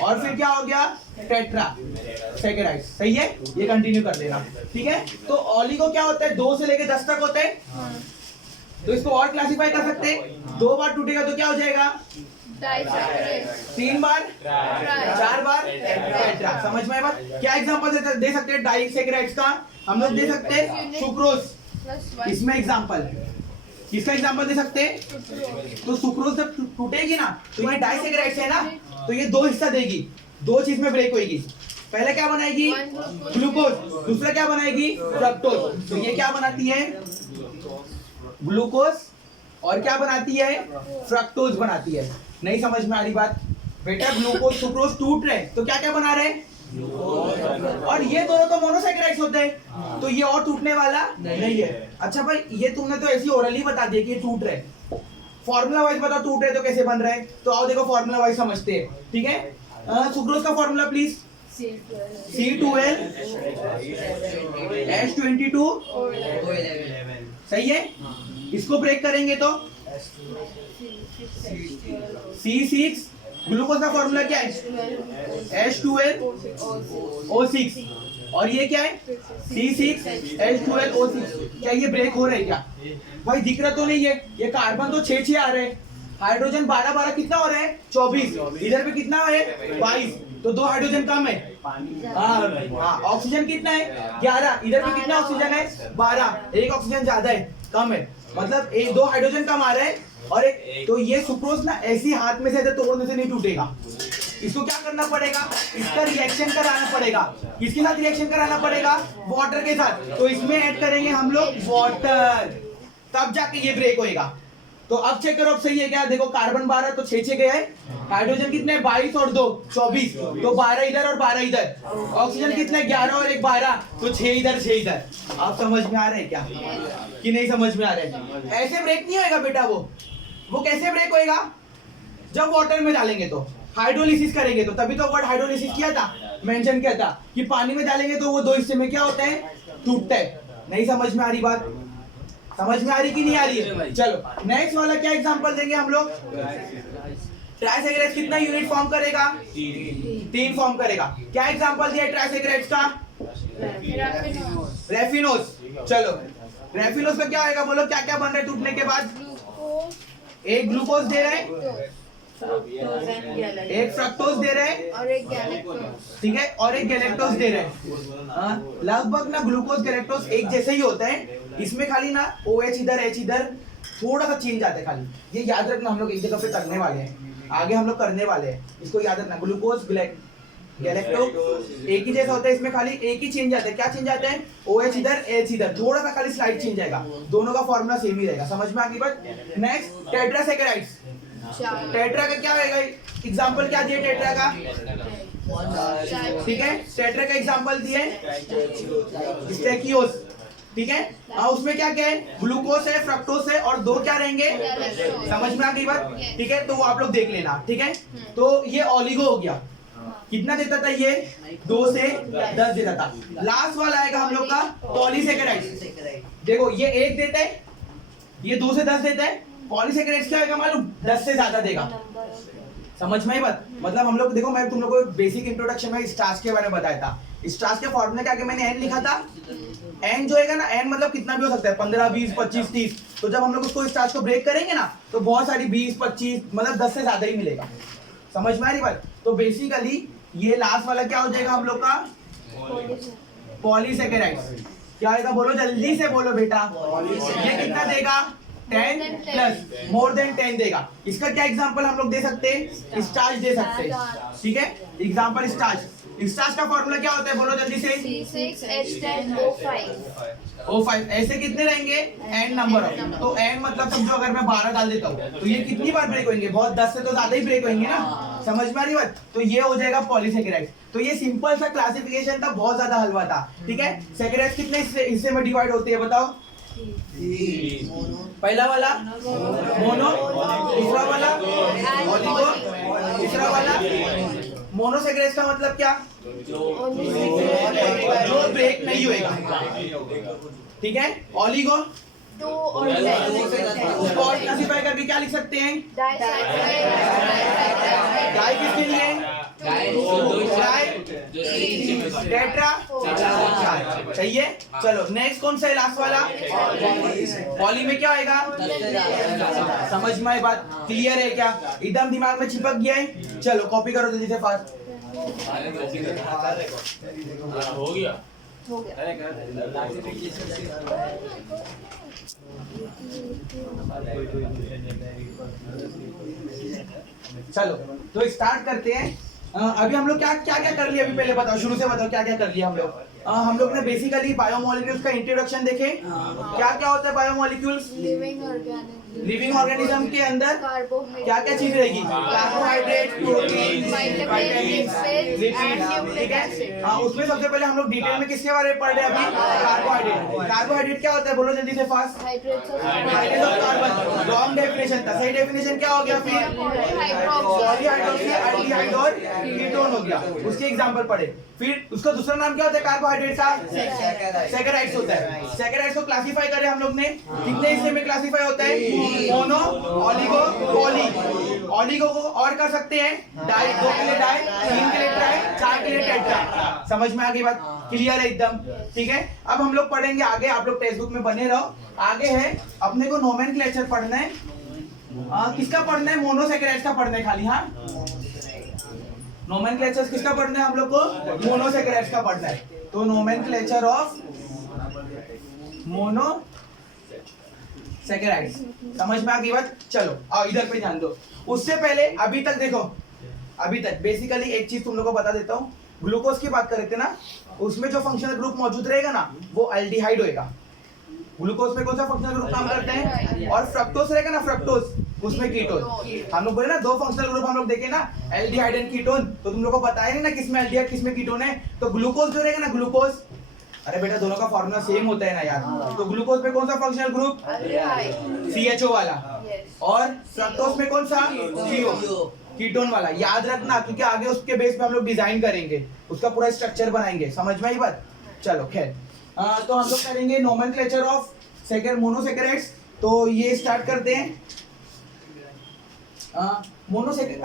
और फिर क्या हो गया? टेट्रासेकेराइड्स। सही है? ये कंटिन्यू कर लेना, ठीक है? तो ओलिगो क्या होता है? 2 से लेके 10 तक होते हैं। तो इसको और क्लासिफाई कर सकते हैं। 2 बार टूटेगा तो क्या हो जाएगा? 3 बार, 4 बार टेट्रा। समझ में आया बात? क्या एग्जांपल दे सकते हैं डाइसेकेराइड्स का? हम लोग दे सकते हैं सुक्रोज। इसमें एग्जांपल किसका एग्जांपल दे सकते हैं? तो सुक्रोज जब टूटेगी ना, तो ये डाइसेकेराइड्स है ना, तो ये 2 हिस्सा देगी, 2 चीज में ब्रेक होगी। पहले क्या बनाएगी? ग्लूकोज। दूसरा क्या बनाएगी? फ्रक्टोज। तो ये क्या बनाती है? ग्लूकोज, और क्या बनाती है? फ्रक्टोज बनाती है। नहीं समझ में आ रही बात बेटा? ग्लूकोज सुक्रोज टूट रहे, तो क्या क्या बना रहे हैं? और ये दोनों तो मोनोसेकेराइड्स होते हैं, तो ये और टूटने वाला नहीं है। अच्छा भाई, ये तुमने तो ऐसी ओरली बता दिया कि ये टूट रहे, फॉर्मूला वाइज बता टूट रहे तो कैसे बन रहे हैं? तो आओ देखो फॉर्मूला वाइज समझते हैं, ठीक है? सुक्रोज का फॉर्मूला प्लीज। C12 H22, सही है? इसको ब्रेक करेंगे तो C6। ग्लूकोज का फॉर्मूला क्या है? H12O6, और ये क्या है? C6H12O6। क्या ये ब्रेक हो रहा है क्या? भाई दिख रहा तो नहीं है, ये कार्बन तो 6 आ रहे हैं, हाइड्रोजन 12 कितना हो रहा है? 24। इधर पे कितना है? 22। तो 2 हाइड्रोजन कम है। हाँ, ऑक्सीजन कितना है? 11। इधर पे कितना ऑक्सीजन है? 12। 1 ऑक्सीजन ज्यादा है, कम है, मतलब 2 हाइड्रोजन कम आ रहे हैं, और एक तो ये सुक्रोज ना ऐसी हाथ में से ऐसे तोड़ने से नहीं टूटेगा। इसको क्या करना पड़ेगा? इसका रिएक्शन कराना पड़ेगा। किसके साथ रिएक्शन कराना पड़ेगा? वाटर के साथ। तो इसमें ऐड करेंगे हम लोग वाटर, तब जाके ये ब्रेक होएगा। तो अब चेक करो, अब सही है क्या? देखो कार्बन 12 तो 6 गया है, हाइड्रोजन कितने? 22 और 2 24, तो 12 इधर और 12 इधर। ऑक्सीजन कितने? 11 और 1 12, तो 6 इधर 6 इधर। आप समझ में आ रहे हैं क्या कि नहीं समझ में आ रहे हैं? ऐसे ब्रेक नहीं होएगा बेटा। वो कैसे ब्रेक होएगा? जब वाटर में डालेंगे तो हाइड्रोलिसिस करेंगे, तो तभी तो वर्ड हाइड्रोलिसिस किया था, मेंशन किया था कि पानी में डालेंगे तो वो 2 हिस्से में क्या होता है? टूटता है। नहीं समझ में आ रही बात? समझ में आ रही कि नहीं आ रही है? चलो नेक्स्ट वाला क्या एग्जांपल देंगे हम लोग? ट्राइसेकेराइड्स कितना यूनिट फॉर्म करेगा? 3 फॉर्म करेगा। क्या एग्जांपल दिया ट्राइसेकेराइड्स का? रेफिनोज। चलो रेफिनोज का क्या होगा? बोलो क्या क्या बन रहा है टूटने के बाद? एक ग्लूकोज दे रहे हैं, एक फ्रक्टोज दे रहे हैं, और एक गैलेक्टोज, ठीक है, और एक गैलेक्टोज दे रहे हैं। लगभग ना ग्लूकोज गैलेक्टोज एक जैसे ही होता है, इसमें खाली ना OH इधर H इधर थोड़ा सा चेंज आता है खाली। ये याद रखना, हम लोग एक जगह पे करने वाले हैं, आगे हम लोग करने वाले हैं, इसको याद रखना। ग्लूकोज गैलेक्टो एक ही जैसा होता है, इसमें खाली एक ही चेंज आता है। क्या चेंज आता है? OH इधर H इधर, थोड़ा सा खाली स्लाइड चेंज आएगा, दोनों का फॉर्मूला सेम ही रहेगा। समझ में आ गई बात? नेक्स्ट टेट्रासैकेराइड्स। टेट्रा का क्या होगा? एग्जांपल क्या दिए टेट्रा का? ठीक है, टेट्रा का एग्जांपल दिए स्टेकियोस। ठीक है, उसमें क्या क्या है? ग्लूकोज है, फ्रक्टोज है और दो क्या रहेंगे? समझ में आ गई बात? ठीक है, तो वो आप लोग देख लेना। ठीक है, तो ये ओलिगो हो गया। कितना देता था ये? 2 से 10 देता था। लास्ट वाला आएगा हम लोग का पॉलीसैकेराइड। देखो ये 1 देता है, ये 2 से 10 देता है। पॉलीसैकेराइड क्या होगा मालूम? 10 से ज्यादा देगा। समझ में आई बात? मतलब हम लोग देखो, मैं तुम लोग को बेसिक इंट्रोडक्शन में स्टार्च के बारे में बताया था। स्टार्च के फॉर्मूले के आगे मैंने n लिखा था। n जो है ना, n मतलब कितना भी हो सकता है, 15, 20, 25, 30। तो जब हम लोग उसको स्टार्च को ब्रेक करेंगे ना, तो बहुत सारी 20, 25 मतलब 10 से ज्यादा ही मिलेगा। समझ में आ रही बात? तो बेसिकली ये लास्ट वाला क्या हो जाएगा हम लोग का? पॉलीसैकेराइड। क्या आएगा? बोलो जल्दी से बोलो बेटा। ये कितना देगा? 10 प्लस मोर देन 10 देगा। इसका क्या एग्जांपल हम लोग दे सकते हैं? स्टार्च दे सकते हैं। ठीक है, एग्जांपल स्टार्च। स्टार्च का फॉर्मूला क्या होता है? बोलो जल्दी से। C6H10O5। O5 ऐसे कितने रहेंगे? n number of. तो n मतलब समझो अगर मैं 12 डाल देता हूँ तो ये कितनी बार ब्रेक होंगे? बहुत, 10 से तो ज्यादा ही ब्रेक होंगे ना। समझ में आ रही बात? तो ये हो जाएगा पॉलीसैकेराइड। तो ये सिंपल सा क्लासिफिकेशन था, बहुत ज्यादा हलवा था। ठीक है, सैकेराइड कितने हिस्से में डिवाइड होती है बताओ? पहला वाला मोनो, दूसरा वाला ओलिगो, तीसरा वाला मोनोसैकेराइड। का मतलब क्या? जो ब्रेक नहीं होएगा। ठीक है, ओलिगो उसको और क्लासिफाई करके क्या लिख सकते हैं? डाई किसके लिए? टेट्रा। सही है। चलो नेक्स्ट कौन सा है? लास्ट वाला पॉली में क्या आएगा? समझ में आई बात? क्लियर है क्या? एकदम दिमाग में चिपक गया है? चलो कॉपी करो जल्दी से फास्ट। हो गया। चलो तो स्टार्ट करते हैं। अभी हम लोग क्या क्या क्या कर लिया? अभी पहले बताओ, शुरू से बताओ क्या क्या कर लिया हम लोग। हम लोग ने बेसिकली बायोमोलिक्यूल्स का इंट्रोडक्शन देखे। क्या क्या होता है बायोमोलिक्यूल्स? लिविंग ऑर्गेनिज्म के अंदर क्या क्या चीज रहेगी? Carbohydrate, protein, vitamin, lipid. ठीक है, उसमें सबसे पहले हम लोग डिटेल में किसके बारे में पढ़ रहे हैं अभी? कार्बोहाइड्रेट। कार्बोहाइड्रेट क्या होता है? बोलो जल्दी से fast. Hydrates of carbon. Wrong definition था, सही डेफिनेशन क्या हो गया फिर? पॉलीहाइड्रोक्सी, एल्डिहाइड और कीटोन हो गया। उसके एग्जांपल पढ़े। फिर उसका दूसरा नाम क्या होता है कार्बोहाइड्रेट का? सैकेराइड्स होता है। सैकेराइड्स को क्लासिफाई करें हम लोग ने, कितने हिस्से में क्लासिफाई होता है? Mono, oligo, poly. ओलिगो को और कर सकते हैं डाई, 2 के लिए डाई, 3 के लिए ट्राई, 4 के लिए टेट्रा। समझ में आ गई बात? क्लियर है एकदम? ठीक है, अब हम लोग पढ़ेंगे आगे। आप लोग टेक्स्ट बुक में बने रहो। आगे है अपने को नोमेनक्लेचर पढ़ना है। किसका पढ़ना है? मोनोसैकेराइड्स का पढ़ना है खाली। हाँ, नोमेनक्लेचर किसका पढ़ना है हम लोग को? मोनोसैकेराइड्स का पढ़ना है। तो नोमेनक्लेचर ऑफ मोनो सैकेराइड्स। समझ में आ गई बात? चलो आओ इधर पे ध्यान दो। उससे पहले अभी तक देखो, अभी तक बेसिकली एक चीज तुम लोग को बता देता हूँ। ग्लूकोज की बात कर रहे थे ना, उसमें जो फंक्शनल ग्रुप मौजूद रहेगा ना, वो एल्डिहाइड होएगा। ग्लूकोज में कौन सा फंक्शनल ग्रुप काम करते हैं? और फ्रक्टोज रहेगा ना, फ्रक्टोज, उसमें कीटोन। हम लोग बोले ना 2 फंक्शनल ग्रुप हम लोग देखे ना, एल्डिहाइड एंड कीटोन। तो तुम लोग को पता है ना किसमें एल्डिहाइड किसमें कीटोन है? तो ग्लूकोज जो रहेगा ना, ग्लूकोज, अरे बेटा दोनों का फॉर्मूला सेम होता है ना यार। तो ग्लूकोज में कौन सा फंक्शनल ग्रुप? CHO वाला। और फ्रक्टोज में कौन सा? CO, कीटोन वाला। याद रखना, क्योंकि आगे उसके बेस पे हम लोग डिजाइन करेंगे, उसका पूरा स्ट्रक्चर बनाएंगे। समझ में आई बात? चलो खैर, तो हम लोग करेंगे नोमेनक्लेचर ऑफ मोनोसैकेराइड्स। तो ये स्टार्ट करते हैं। मोनोसैकेराइड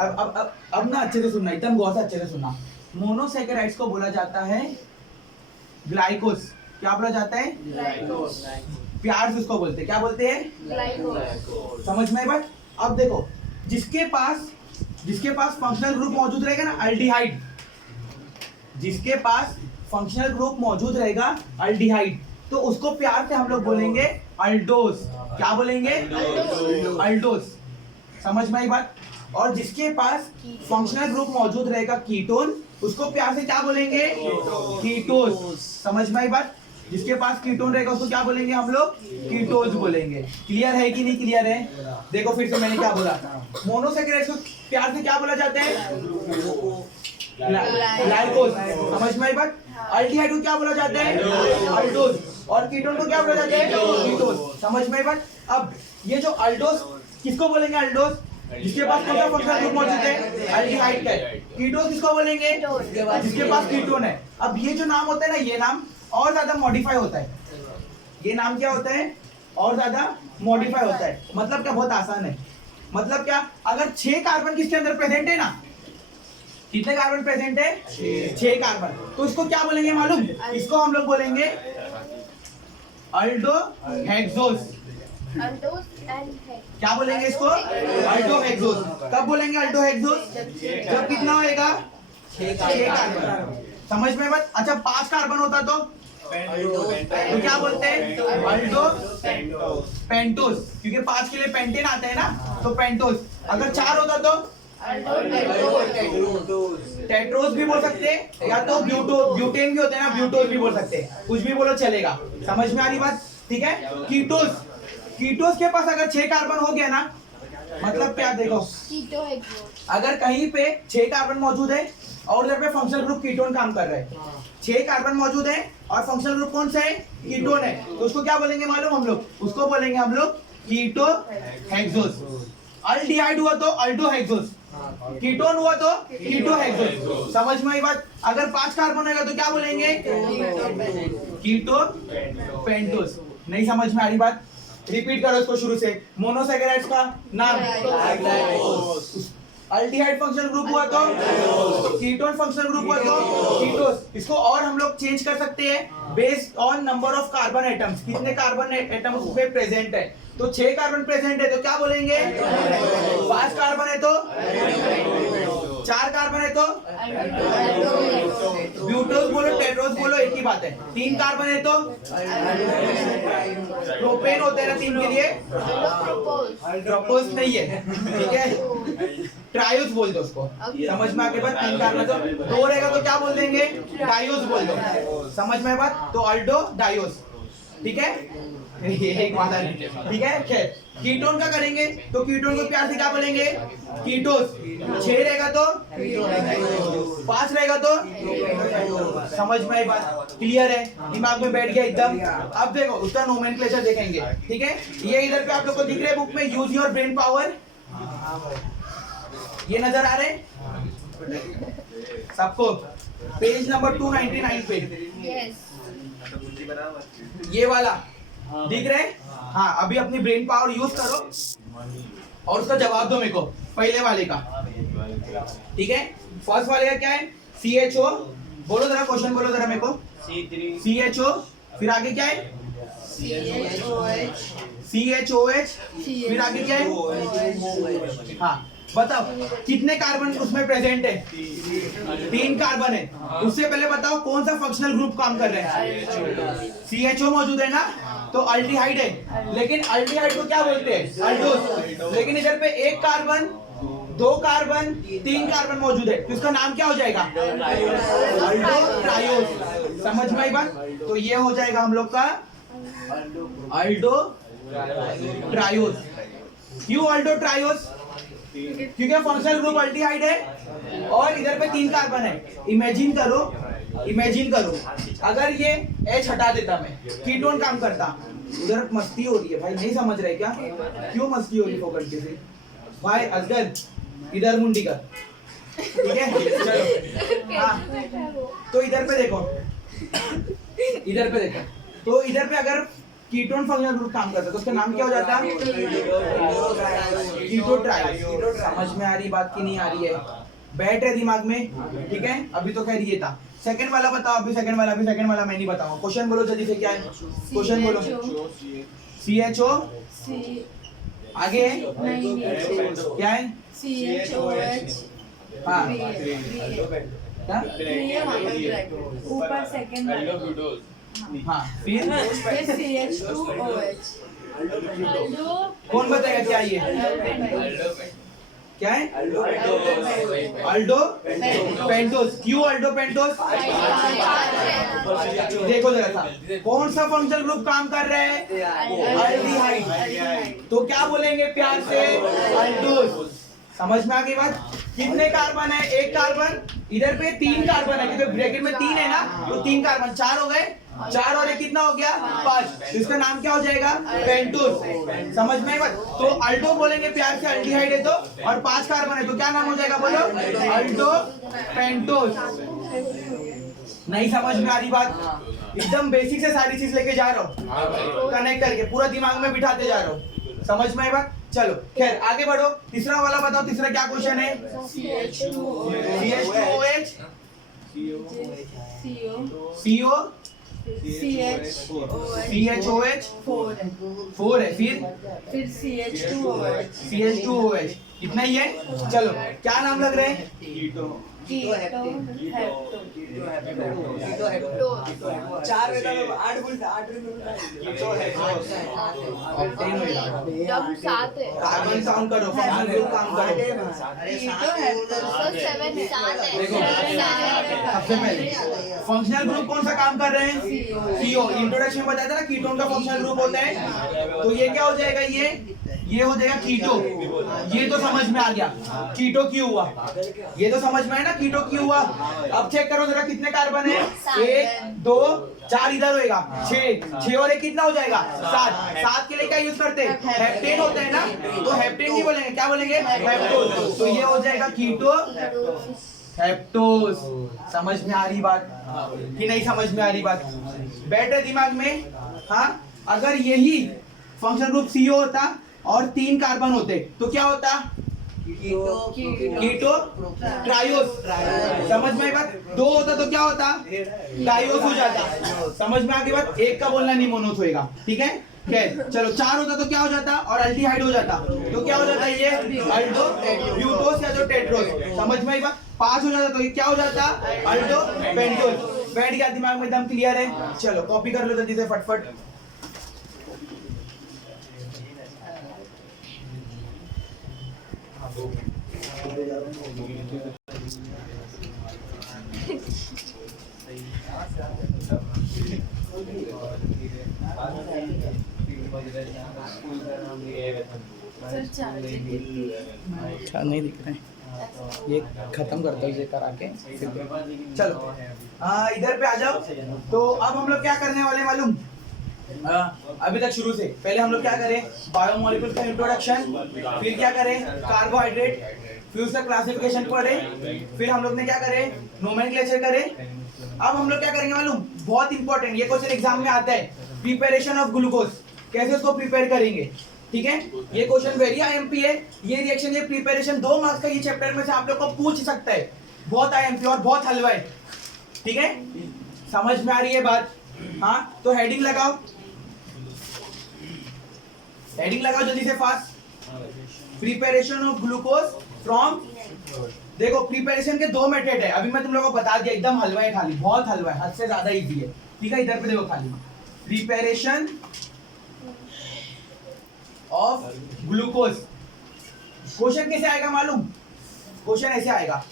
अब ना अच्छे से सुनना, एकदम गौर से अच्छे से सुनना। मोनोसैकेराइड्स को बोला जाता है ग्लाइकोस। क्या बोला जाता है? ग्लाइकोस। प्यार से उसको बोलते हैं, क्या बोलते हैं? ग्लाइकोस। समझ में आई बात? अब देखो, जिसके पास फंक्शनल ग्रुप मौजूद रहेगा ना, एल्डिहाइड, जिसके पास फंक्शनल ग्रुप मौजूद रहेगा एल्डिहाइड, तो उसको प्यार से हम लोग बोलेंगे अल्डोज। क्या बोलेंगे? अल्डोज। समझ में आई बात? और जिसके पास फंक्शनल ग्रुप मौजूद रहेगा कीटोन, उसको प्यार से क्या बोलेंगे? कीटोस। समझ में आई बात? जिसके पास कीटोन रहेगा उसको क्या बोलेंगे हम लोग? कीटोस बोलेंगे। क्लियर है कि नहीं क्लियर है? देखो फिर से मैंने क्या बोला, मोनोसैकेराइड्स को प्यार से क्या बोला जाता है? ग्लाइकोज। समझ में आई बात? अल्डिहाइड को क्या बोला जाता है? अल्डोज। और कीटोन को क्या बोला जाता है? कीटोस। समझ में आई बात? अब ये जो अल्डोज किसको बोलेंगे? अल्डोज जिसके पास कौन सा फंक्शनल ग्रुप मौजूद है? अल्डिहाइड का। कीटोस किसको बोलेंगे? जिसके पास कीटोन है। अब ये जो नाम होता है ना, ये नाम और ज्यादा मॉडिफाई होता है। ये नाम क्या होता है? और ज्यादा मॉडिफाई होता है। मतलब क्या? बहुत आसान है। मतलब क्या? अगर 6 कार्बन किसके अंदर प्रेजेंट है ना, कितने कार्बन प्रेजेंट है? 6 कार्बन। तो इसको क्या बोलेंगे मालूम? इसको हम लोग बोलेंगे अल्डोहेक्सोस। क्या बोलेंगे इसको? अल्डोहेक्सोस। कब बोलेंगे अल्डोहेक्सोस? जब कितना होएगा? 6 कार्बन। समझ में बात? अच्छा 5 कार्बन होता तो क्या बोलते हैं? अल्डो पेंटोस, क्योंकि 5 के लिए पेंटेन आता है ना, तो पेंटोस। अगर 4 होता तो टेट्रोस भी बोल सकते हैं, या तो ब्यूटेन भी होते हैं ना, ब्यूटोस भी बोल सकते हैं। कुछ भी बोलो चलेगा। समझ में आ रही बात? ठीक है। कीटोस, कीटोस के पास अगर 6 कार्बन हो गया ना, मतलब क्या? देखो अगर कहीं पे 6 कार्बन मौजूद है और उधर पे फंक्शनल ग्रुप कीटोन काम कर रहा है, 6 कार्बन मौजूद है और फंक्शनल ग्रुप कौन सा है? कीटोन है, तो उसको क्या बोलेंगे मालूम हम लोग? उसको बोलेंगे हम लोग कीटोहेक्सोस। अल्डिहाइड हुआ तो अल्डोहेक्सोस, कीटोन हुआ तो कीटोहेक्सोस। समझ में आई बात? अगर 5 कार्बन होगा तो क्या बोलेंगे? कीटोपेंटोस। नहीं समझ में आ रही बात? रिपीट करो इसको शुरू से। मोनोसैकेराइड्स का नाम अल्डिहाइड फंक्शनल ग्रुप हुआ तो कीटोन, फंक्शनल ग्रुप हुआ तो कीटोस। इसको और हम लोग चेंज कर सकते हैं based on number of carbon atoms. कितने कार्बन एटम उसमें प्रेजेंट है? तो 6 कार्बन प्रेजेंट है तो क्या बोलेंगे? 5 कार्बन है तो 4 कार्बन है तो ब्यूटोस बोलो, टेट्रोस बोलो, एक ही बात है। 3 कार्बन है तो प्रोपेन होते हैं ना 3 के लिए, प्रोपोज नहीं है। ठीक है, ट्रायोस बोल दो उसको। समझ में आके बात? 3 कार्बन तो 2 रहेगा तो क्या बोल देंगे? डायोस बोल दो। समझ में बात? तो अल्डो डायोस। ठीक है, ये एक बात है। ठीक है, खैर कीटोन का करेंगे तो कीटोन को प्यार से क्या बोलेंगे? कीटोस। 6 रहेगा तो 5 रहेगा तो समझ में आई बात? क्लियर है? दिमाग में बैठ गया एकदम? अब देखो उसका नोमेनक्लेचर देखेंगे। ठीक है, ये इधर पे आप लोग को दिख रहे हैं बुक में, यूज योर ब्रेन पावर। ये नजर आ रहे सबको? पेज नंबर 299 पे ये वाला दिख रहे? हाँ, अभी अपनी ब्रेन पावर यूज करो और उसका जवाब दो मेरे को, पहले वाले का। ठीक है, फर्स्ट वाले का क्या है? CHO। बोलो जरा, क्वेश्चन बोलो जरा मेरे को। CHO, फिर आगे क्या है? CHOH, फिर आगे क्या है? हाँ बताओ कितने कार्बन उसमें प्रेजेंट है? 3 कार्बन है। उससे पहले बताओ कौन सा फंक्शनल ग्रुप काम कर रहे हैं? CHO मौजूद है ना, तो अल्डिहाइड है। लेकिन अल्डिहाइड को क्या बोलते हैं? अल्डोस। लेकिन इधर पे 1 कार्बन, 2 कार्बन, 3 कार्बन मौजूद है, तो इसका नाम क्या हो जाएगा? अल्डो ट्रायोस। समझ में आई बात? तो ये हो जाएगा हम लोग का अल्डो ट्रायोस। क्यों अल्डो ट्रायोस? क्योंकि फंक्शनल ग्रुप अल्डिहाइड है और इधर पे 3 कार्बन है। इमेजिन करो अगर ये H हटा देता मैं, कीटोन काम करता। उधर मस्ती हो रही है भाई, नहीं समझ रहे क्या? क्यों मस्ती हो रही है फोकट से? भाई असगर इधर मुंडी कर। ठीक है, चलो। हाँ, तो इधर पे देखो, तो इधर पे अगर कीटोन फंक्शनल ग्रुप काम करता है तो उसका नाम क्या हो जाता है? कीटोट्रायोस। समझ में आ रही बात की नहीं आ रही है? बैठ रहे दिमाग में? ठीक है, अभी तो खैर ये था। सेकंड वाला बताओ। अभी सेकंड वाला मैं नहीं बताऊंगा। क्वेश्चन बोलो जल्दी से, क्या है क्वेश्चन? बोलो। CHO आगे क्या है? CHOH। हाँ, ऊपर सेकंड। हाँ, फिर CH2OH। कौन बताएगा क्या ये? क्या है? अल्डो पेंटोस। क्यों अल्डो पेंटोस? देखो जरा सा, कौन सा फंक्शनल ग्रुप काम कर रहा है? अल्डिहाइड। तो क्या बोलेंगे प्यार से? अल्डोस। समझ में आ गई बात? कितने कार्बन है? एक कार्बन, इधर पे 3 कार्बन है क्योंकि ब्रैकेट में 3 है ना, तो 3 कार्बन, 4 हो गए, 4 और 1 कितना हो गया? 5। इसका नाम क्या हो जाएगा? पेंटोस। समझ में आई बात? तो अल्डो बोलेंगे प्यार से, अल्डिहाइड है तो, और 5 कार्बन है तो क्या नाम हो जाएगा? बोलो, अल्डो पेंटोस। नहीं समझ में आ रही बात? एकदम बेसिक से सारी चीज लेके जा रहा हूँ, कनेक्ट करके पूरा दिमाग में बिठाते जा रहा हूँ। समझ में आई बात? चलो खैर आगे बढ़ो। तीसरा वाला बताओ, तीसरा क्या क्वेश्चन है? CH2OH CO CHOH 4 है, फिर CH2OH, इतना ही है। चलो क्या नाम लग रहे हैं? कार्बन काउंट करो, फंक्शनल ग्रुप काउंट करो। सबसे पहले फंक्शनल ग्रुप कौन सा काम कर रहे हैं? CO। इंट्रोडक्शन में बताया था ना कीटोन का फंक्शनल ग्रुप होता है, तो ये क्या हो जाएगा? ये हो जाएगा कीटो। ये तो समझ में आ गया, कीटो क्यों हुआ, ये तो समझ में आया ना, कीटो क्यों हुआ। अब चेक करो जरा कितने कार्बन है? 1 2 4 इधर होएगा, 6 और 1 कितना हो जाएगा? 7 के लिए क्या यूज करते हैं? हेप्टेन होता है ना, तो हेप्टेन नहीं बोलेंगे, क्या बोलेंगे? हेप्टोस। तो ये हो जाएगा कीटो हेप्टोस। समझ में आ रही बात कि नहीं समझ में आ रही बात? बैठे दिमाग में? हाँ, अगर यही फंक्शनल ग्रुप CO होता और 3 कार्बन होते तो क्या होता? कीटो ट्रायोस। समझ में आई बात? 2 होता तो क्या होता? डायोस हो जाता। समझ में आ गई बात? 1 का बोलना नहीं, मोनोस होएगा, ठीक है? चलो 4 होता तो क्या हो जाता? और अल्डिहाइड हो जाता तो क्या हो जाता? ये अल्डो ब्यूटोस या जो टेट्रोस। समझ में आई बात? 5 हो जाता तो ये क्या हो जाता? अल्डो पेंटोस। बैठ गया दिमाग में, एकदम क्लियर है? चलो कॉपी कर लो जल्दी से फटफट। नहीं दिख रहे, ये खत्म करता हूँ, ये करा के चलो इधर पे आ जाओ। तो अब हम लोग क्या करने वाले मालूम? अभी तक शुरू से पहले हम लोग क्या करें? बायोमोलिक्यूल्स का इंट्रोडक्शन, फिर क्या करें? कार्बोहाइड्रेट, फिर उसका क्लासिफिकेशन पढ़े, फिर हम लोग ने क्या करें? नोमेनक्लेचर करें। अब हम लोग क्या करेंगे मालूम? बहुत इंपॉर्टेंट, ये क्वेश्चन एग्जाम में आता है, प्रिपरेशन ऑफ ग्लूकोज, कैसे उसको प्रिपेयर करेंगे, ठीक है? ये क्वेश्चन वेरी आईएमपी है। ये रिएक्शन, ये प्रिपरेशन 2 मार्क्स का ये चैप्टर में से आप लोग को पूछ सकता है, बहुत आईएमपी और बहुत हलवा है, ठीक है? समझ में आ रही है बात? हाँ, तो हेडिंग लगाओ, हेडिंग लगाओ जल्दी से fast. Preparation of glucose from, देखो प्रिपरेशन के 2 मेथड है, अभी मैं तुम लोगों को बता दिया, एकदम हलवा है, खाली बहुत हलवा है, हद से ज्यादा इजी है, ठीक है? इधर पे देखो खाली, प्रिपरेशन ऑफ ग्लूकोज। क्वेश्चन कैसे आएगा मालूम? क्वेश्चन ऐसे आएगा,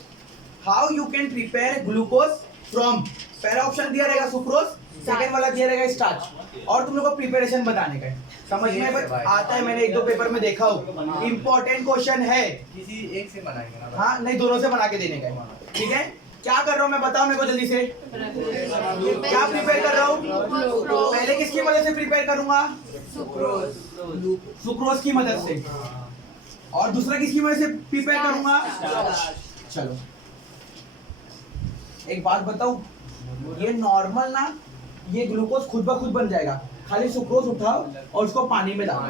how you can prepare glucose from, पहला ऑप्शन दिया रहेगा सुक्रोज, सेकंड वाला दिया रहेगा स्टार्च, और तुम लोग को प्रिपरेशन बताने का है। समझ में आता है? मैंने 1-2 पेपर में देखा हो, इंपॉर्टेंट क्वेश्चन है। किसी एक से बनाएंगे ना? हाँ नहीं, दोनों से बना के देने का है, ठीक है? क्या कर रहा हूँ मैं, बताओ मेरे को जल्दी से, क्या प्रिपेयर कर रहा हूँ? पहले किसकी मदद से प्रिपेयर करूंगा? सुक्रोज की मदद से, और दूसरा किसकी वजह से प्रिपेयर करूंगा? चलो एक बात बताऊं, ये नॉर्मल ना, ये ग्लूकोज खुद ब खुद बन जाएगा, खाली सुक्रोज उठाओ और उसको पानी में डालो,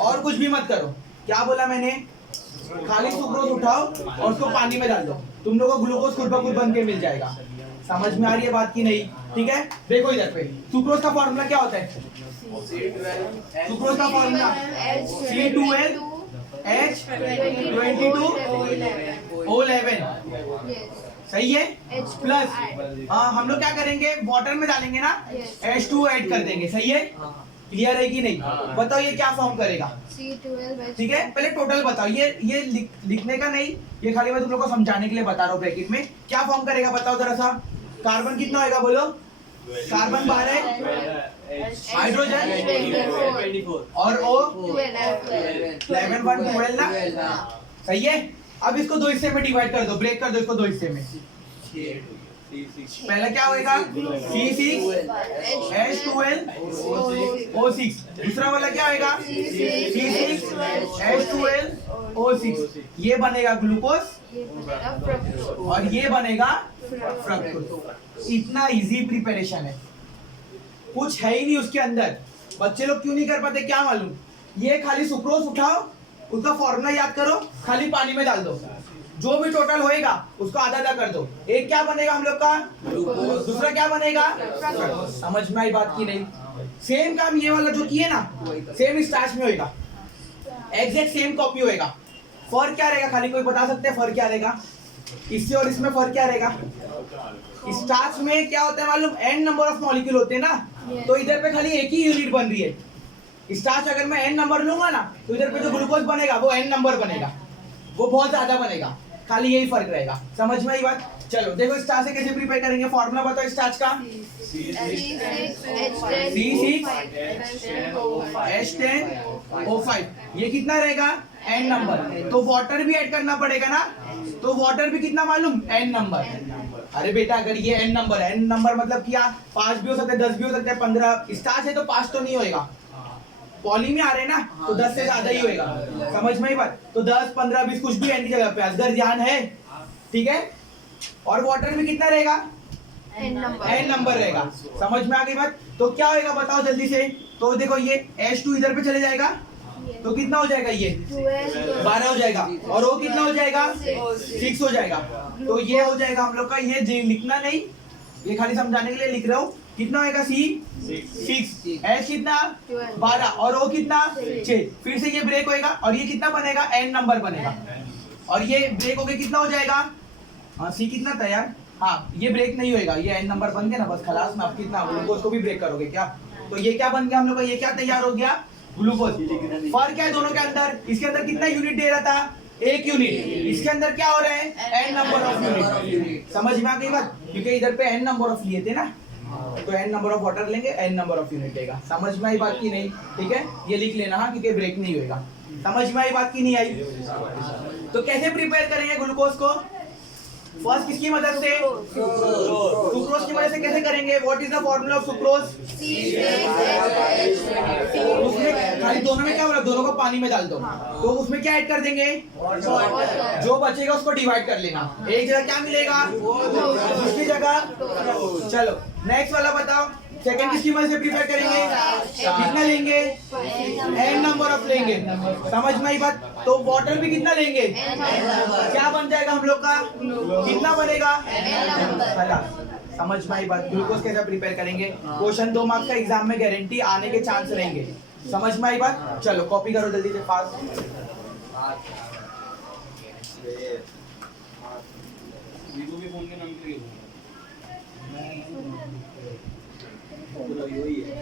और कुछ भी मत करो। क्या बोला मैंने? खाली सुक्रोज उठाओ और उसको पानी में डाल दो, तुम लोगों को ग्लूकोज खुद ब खुद बन के मिल जाएगा। समझ में आ रही है बात की नहीं? ठीक है, देखो इधर पे सुक्रोज का फॉर्मूला क्या होता है? सुक्रोज का फॉर्मूला C2H22O11, सही है? प्लस हम लोग क्या करेंगे, वाटर में डालेंगे ना, H2 ऐड कर देंगे, सही है? क्लियर है कि नहीं? हाँ। बताओ ये क्या फॉर्म करेगा? C12H10. ठीक है, पहले टोटल बताओ। ये लिखने का नहीं, ये खाली मैं तुम लोग को समझाने के लिए बता रहा हूँ। ब्रैकेट में क्या फॉर्म करेगा बताओ जरा सा। कार्बन कितना होएगा बोलो? Carbon 12, hydrogen 24. और O 12. 11 1 12 ना, सही है। अब इसको दो हिस्से में डिवाइड कर दो, ब्रेक कर दो इसको दो हिस्से में। पहला क्या होएगा? C6H12O6। दूसरा वाला क्या होएगा? C6H12O6। ये बनेगा ग्लूकोज ये बनेगा fructose. और ये बनेगा फ्रक्टोज। इतना इजी प्रिपरेशन है, कुछ है ही नहीं उसके अंदर। बच्चे लोग क्यों नहीं कर पाते क्या मालूम? ये खाली सुक्रोज उठाओ, उसका फॉर्मूला याद करो, खाली पानी में डाल दो, जो भी टोटल होएगा उसको आधा आधा कर दो। एक क्या बनेगा हम लोग का? दूसरा क्या बनेगा? समझ में आई बात की नहीं? सेम काम ये वाला जो किए ना, सेम स्टार्च में होएगा, एग्जैक्ट सेम कॉपी होएगा। फर्क क्या रहेगा? खाली कोई बता सकते हैं फर्क क्या रहेगा? इससे और इसमें फर्क क्या रहेगा? स्टार्च में क्या होता है मालूम? n नंबर ऑफ मॉलिक्यूल होते हैं ना, तो इधर पे खाली एक ही यूनिट बन रही है। स्टार्च अगर मैं n नंबर लूंगा ना, तो इधर पे जो ग्लूकोज बनेगा वो n नंबर बनेगा, वो बहुत ज्यादा बनेगा। खाली यही फर्क रहेगा। समझ में आई बात? चलो देखो स्टार्च से कैसे प्रिपेयर करेंगे। फॉर्मूला बताओ स्टार्च का। C6H10O5। ये कितना रहेगा? n number. तो वाटर भी ऐड करना पड़ेगा ना, तो वाटर भी कितना मालूम? n number. अरे बेटा अगर ये n नंबर है, n नंबर मतलब क्या? 5 भी हो सकते हैं, 10 भी हो सकते हैं, 15। स्टार्च है तो 5 तो नहीं होएगा, पॉली में आ रहे हैं ना, तो 10 से ज्यादा ही होएगा। समझ में ही बात? तो 10 15 20 कुछ भी एंड की जगह पे असगर ध्यान है, ठीक है। और वाटर में कितना रहेगा? n नंबर रहेगा। समझ में आ गई बात? तो क्या होएगा बताओ जल्दी से। तो देखो ये H2 इधर पे चले जाएगा, तो कितना हो जाएगा? ये 12 हो जाएगा। और वो कितना हो जाएगा? 6 हो जाएगा। तो ये हो जाएगा हम लोग का, ये लिखना नहीं, ये खाली समझाने के लिए लिख रहा हूँ। कितना होएगा? C6, H कितना? 12 और O कितना? 6। फिर से ये ब्रेक होएगा और ये कितना बनेगा? n नंबर बनेगा। और ये ब्रेक होके कितना हो जाएगा? हाँ C कितना था यार? हाँ ये ब्रेक नहीं होएगा, ये n नंबर बन गया ना, बस खलास में। अब कितना ग्लूकोज को भी ब्रेक करोगे क्या? तो ये क्या बन गया हम लोग का? ये क्या तैयार हो गया? ग्लूकोज। फर्क क्या है दोनों के अंदर? इसके अंदर कितना यूनिट दे रहा था? 1 यूनिट। इसके अंदर क्या हो रहा है? n number of unit. समझ में आ गई बात? क्योंकि इधर पे n नंबर ऑफ लिए थे ना, तो n नंबर ऑफ वाटर लेंगे, n नंबर ऑफ यूनिट लेगा। समझ में आई बात की नहीं? ठीक है, ये लिख लेना हाँ, क्योंकि ब्रेक नहीं होएगा। समझ में आई बात की नहीं आई? तो कैसे प्रिपेयर करेंगे ग्लूकोज को? फर्स्ट किसकी मदद से? सुक्रोज की मदद से। कैसे करेंगे? What is the formula of sucrose? उसमें खाली दोनों में क्या बोला? दोनों को पानी में डाल दो, तो उसमें क्या ऐड कर देंगे? जो बचेगा उसको डिवाइड कर लेना। एक जगह क्या मिलेगा? दूसरी जगह। चलो नेक्स्ट वाला बताओ, सेकंड किसकी मदद से प्रिपेयर करेंगे? कितना लेंगे? n नंबर ऑफ लेंगे। समझ में आई बात? तो वाटर भी कितना लेंगे? क्या बन जाएगा हम लोग का? कितना बनेगा? समझ में आई बात? ग्लूकोज कैसे प्रिपेयर करेंगे? क्वेश्चन 2 मार्क्स का एग्जाम में गारंटी आने के चांस रहेंगे। समझ में आई बात? चलो कॉपी करो जल्दी से फास्ट। भी फोन के नाम के लिए